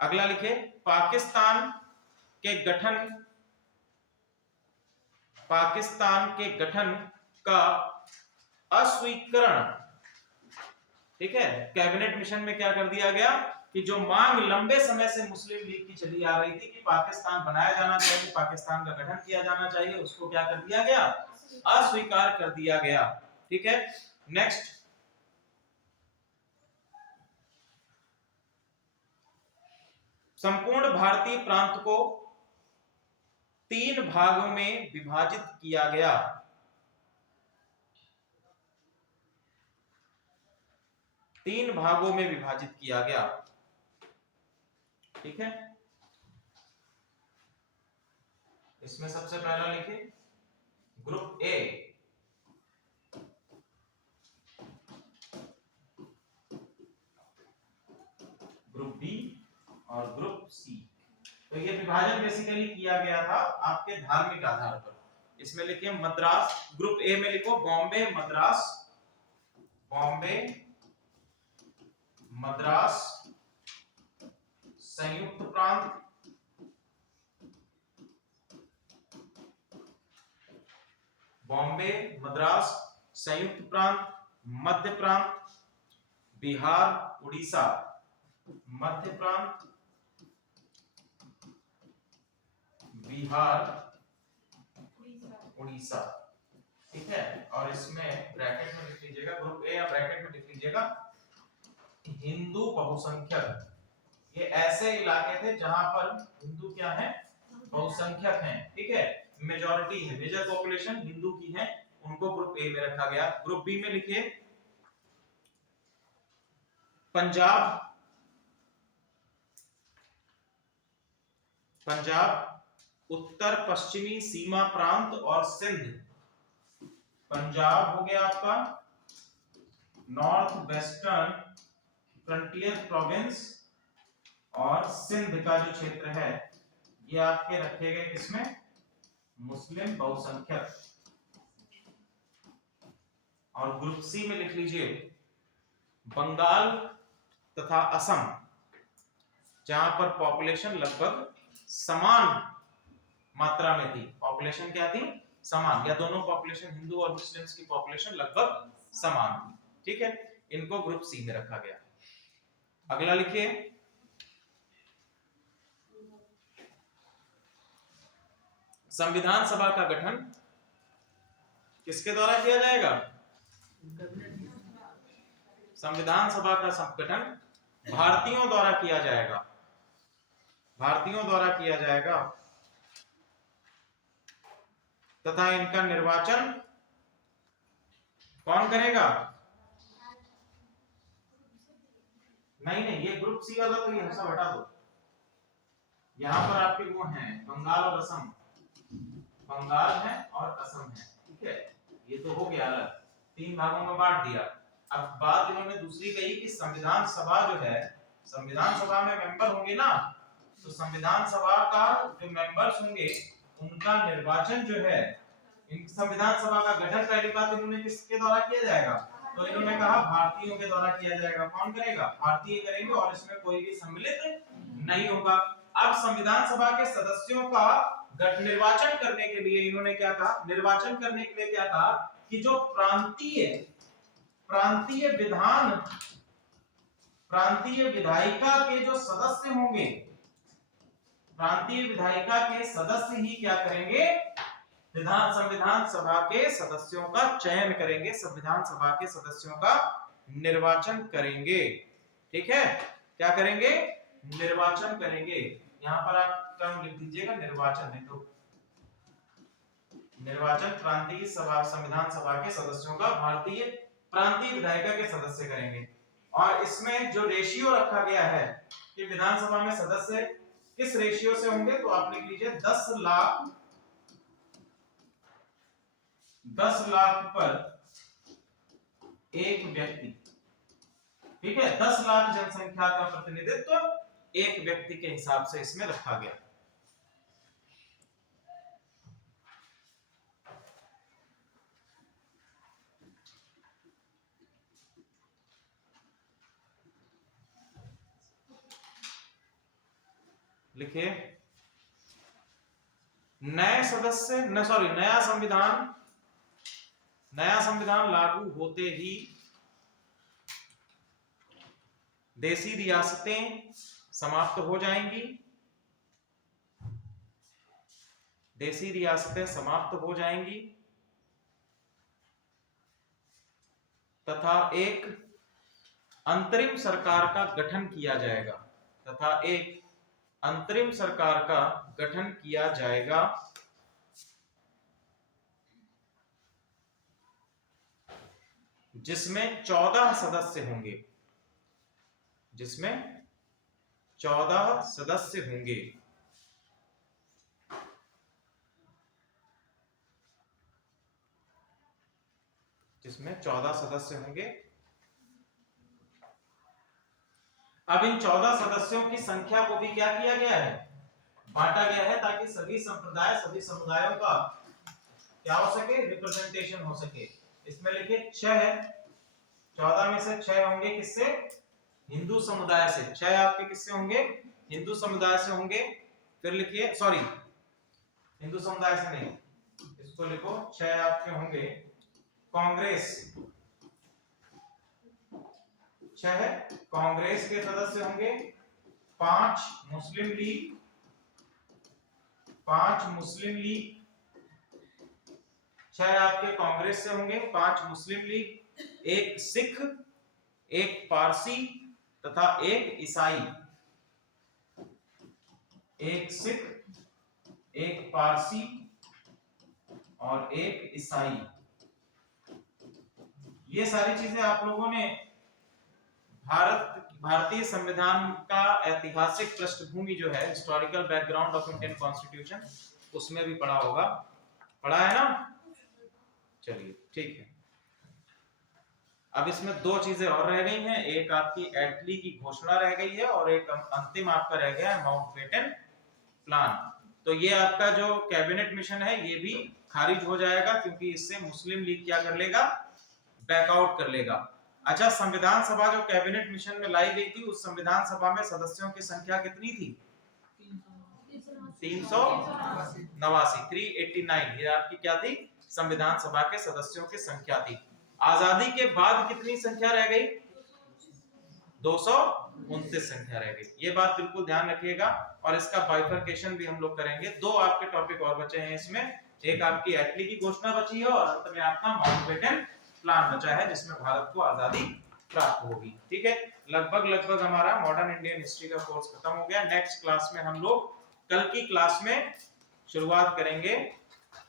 अगला लिखे पाकिस्तान के गठन का अस्वीकरण, ठीक है। कैबिनेट मिशन में क्या कर दिया गया कि जो मांग लंबे समय से मुस्लिम लीग की चली आ रही थी कि पाकिस्तान बनाया जाना चाहिए, पाकिस्तान का गठन किया जाना चाहिए, उसको क्या कर दिया गया, अस्वीकार कर दिया गया, ठीक है। नेक्स्ट, संपूर्ण भारतीय प्रांत को 3 भागों में विभाजित किया गया। तीन भागों में विभाजित किया गया, ठीक है। इसमें सबसे पहला लिखिए ग्रुप ए, ग्रुप बी और ग्रुप सी। तो ये विभाजन बेसिकली किया गया था आपके धार्मिक आधार पर। इसमें लिखिए मद्रास, ग्रुप ए में लिखो बॉम्बे, मद्रास, बॉम्बे, मद्रास संयुक्त प्रांत, बॉम्बे, मद्रास संयुक्त प्रांत, मध्य प्रांत, बिहार, उड़ीसा, मध्य प्रांत, बिहार, उड़ीसा, ठीक है। और इसमें ब्रैकेट में लिख लीजिएगा ग्रुप ए, या ब्रैकेट में लिख लीजिएगा हिंदू बहुसंख्यक। ये ऐसे इलाके थे जहां पर हिंदू क्या है, बहुसंख्यक हैं, ठीक है, मेजॉरिटी है, मेजर पॉपुलेशन हिंदू की है, उनको ग्रुप ए में रखा गया। ग्रुप बी में लिखिए पंजाब, पंजाब उत्तर पश्चिमी सीमा प्रांत और सिंध, पंजाब हो गया आपका नॉर्थ वेस्टर्न फ्रंटियर प्रोविंस, और सिंध का जो क्षेत्र है ये आपके रखे गए किसमें, मुस्लिम बहुसंख्यक। और ग्रुप सी में लिख लीजिए बंगाल तथा असम, जहां पर पॉपुलेशन लगभग समान मात्रा में थी। पॉपुलेशन क्या थी, समान, या दोनों पॉपुलेशन हिंदू और मुस्लिम्स की पॉपुलेशन लगभग समान थी, ठीक है। इनको ग्रुप सी में रखा गया। अगला लिखिए संविधान सभा का गठन किसके द्वारा किया जाएगा, संविधान सभा का गठन भारतीयों द्वारा किया जाएगा, भारतीयों द्वारा किया जाएगा, तथा इनका निर्वाचन कौन करेगा, नहीं ये ग्रुप सी वाला तो ये हिस्सा हटा दो। यहाँ पर आपके वो हैं बंगाल और असम, बंगाल है और असम है, ठीक है। ये तो हो गया अलग, 3 भागों में बांट दिया। अब बात इन्होंने दूसरी कही कि संविधान सभा जो है, संविधान सभा में मेंबर होंगे ना, तो संविधान सभा का जो मेंबर्स होंगे उनका निर्वाचन जो है, इन संविधान सभा का गठन पहली बात इन्होंने किसके द्वारा किया जाएगा, तो इन्होंने कहा भारतीयों के द्वारा किया जाएगा। कौन करेगा, भारतीय करेंगे, और इसमें कोई भी सम्मिलित नहीं होगा। अब संविधान सभा के सदस्यों का निर्वाचन करने के लिए इन्होंने क्या कहा, निर्वाचन करने के लिए क्या कहा कि जो प्रांतीय विधान, प्रांतीय विधायिका के जो सदस्य होंगे, प्रांतीय विधायिका के सदस्य ही क्या करेंगे, संविधान सभा के सदस्यों का चयन करेंगे, संविधान सभा के सदस्यों का निर्वाचन करेंगे, ठीक है। क्या करेंगे, निर्वाचन करेंगे। यहां पर आप टर्म लिख दीजिएगा निर्वाचन, नहीं तो निर्वाचन प्रांतीय सभा, संविधान सभा के सदस्यों का भारतीय प्रांतीय विधायिका के सदस्य करेंगे। और इसमें जो रेशियो रखा गया है कि विधानसभा में सदस्य किस रेशियो से होंगे, तो आप लिख लीजिए 10 लाख पर एक व्यक्ति, ठीक है। 10 लाख जनसंख्या का प्रतिनिधित्व एक व्यक्ति के हिसाब से इसमें रखा गया। लिखिए नया संविधान नया संविधान लागू होते ही देसी रियासतें समाप्त हो जाएंगी, देसी रियासतें समाप्त हो जाएंगी तथा एक अंतरिम सरकार का गठन किया जाएगा, तथा एक अंतरिम सरकार का गठन किया जाएगा जिसमें 14 सदस्य होंगे, जिसमें 14 सदस्य होंगे। जिसमें 14 सदस्य होंगे। अब इन 14 सदस्यों की संख्या को भी क्या किया गया है, बांटा गया है, ताकि सभी संप्रदाय सभी समुदायों का क्या हो सके, रिप्रेजेंटेशन हो सके। इसमें लिखिए 6 है, 14 में से 6 होंगे किससे, हिंदू समुदाय से। 6 आपके किससे होंगे, हिंदू समुदाय से होंगे। फिर लिखिए, सॉरी हिंदू समुदाय से नहीं, इसको लिखो 6 आपके होंगे कांग्रेस, 6 कांग्रेस के सदस्य होंगे, 5 मुस्लिम लीग, 5 मुस्लिम लीग, 6 आपके कांग्रेस से होंगे, 5 मुस्लिम लीग, 1 सिख, 1 पारसी तथा 1 ईसाई। 1 सिख, 1 पारसी और 1 ईसाई। ये सारी चीजें आप लोगों ने भारतीय संविधान का ऐतिहासिक पृष्ठभूमि जो है, historical background of Indian constitution, उसमें भी पढ़ा होगा, पढ़ा है ना। चलिए ठीक है। अब इसमें 2 चीजें और रह गई हैं, एक आपकी एटली की घोषणा रह गई है और एक अंतिम आपका रह गया है माउंटबेटन प्लान। तो ये आपका जो कैबिनेट मिशन है ये भी खारिज हो जाएगा, क्योंकि इससे मुस्लिम लीग क्या कर लेगा, बैकआउट कर लेगा। अच्छा, संविधान सभा जो कैबिनेट मिशन में लाई गई थी, उस संविधान सभा में सदस्यों की संख्या कितनी थी, 389, 389। ये आपकी क्या थी, संविधान सभा के सदस्यों की संख्या थी। आजादी के बाद कितनी संख्या रह गई, 229 संख्या रह गई। ये बात बिल्कुल ध्यान रखिएगा, और इसका बाइफरकेशन भी हम लोग करेंगे। 2 आपके टॉपिक और बचे हैं इसमें, एक आपकी एटली की घोषणा बची है और अंत में आपका माउंटबेटन प्लान बचा है, जिसमें भारत को आजादी प्राप्त होगी। ठीक है, लगभग हमारा मॉडर्न इंडियन हिस्ट्री का कोर्स खत्म हो गया। नेक्स्ट क्लास में हम लोग, कल की क्लास में शुरुआत करेंगे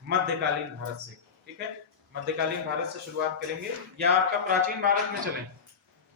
मध्यकालीन भारत से। ठीक है, मध्यकालीन भारत से शुरुआत करेंगे, या आपका प्राचीन भारत में चलें।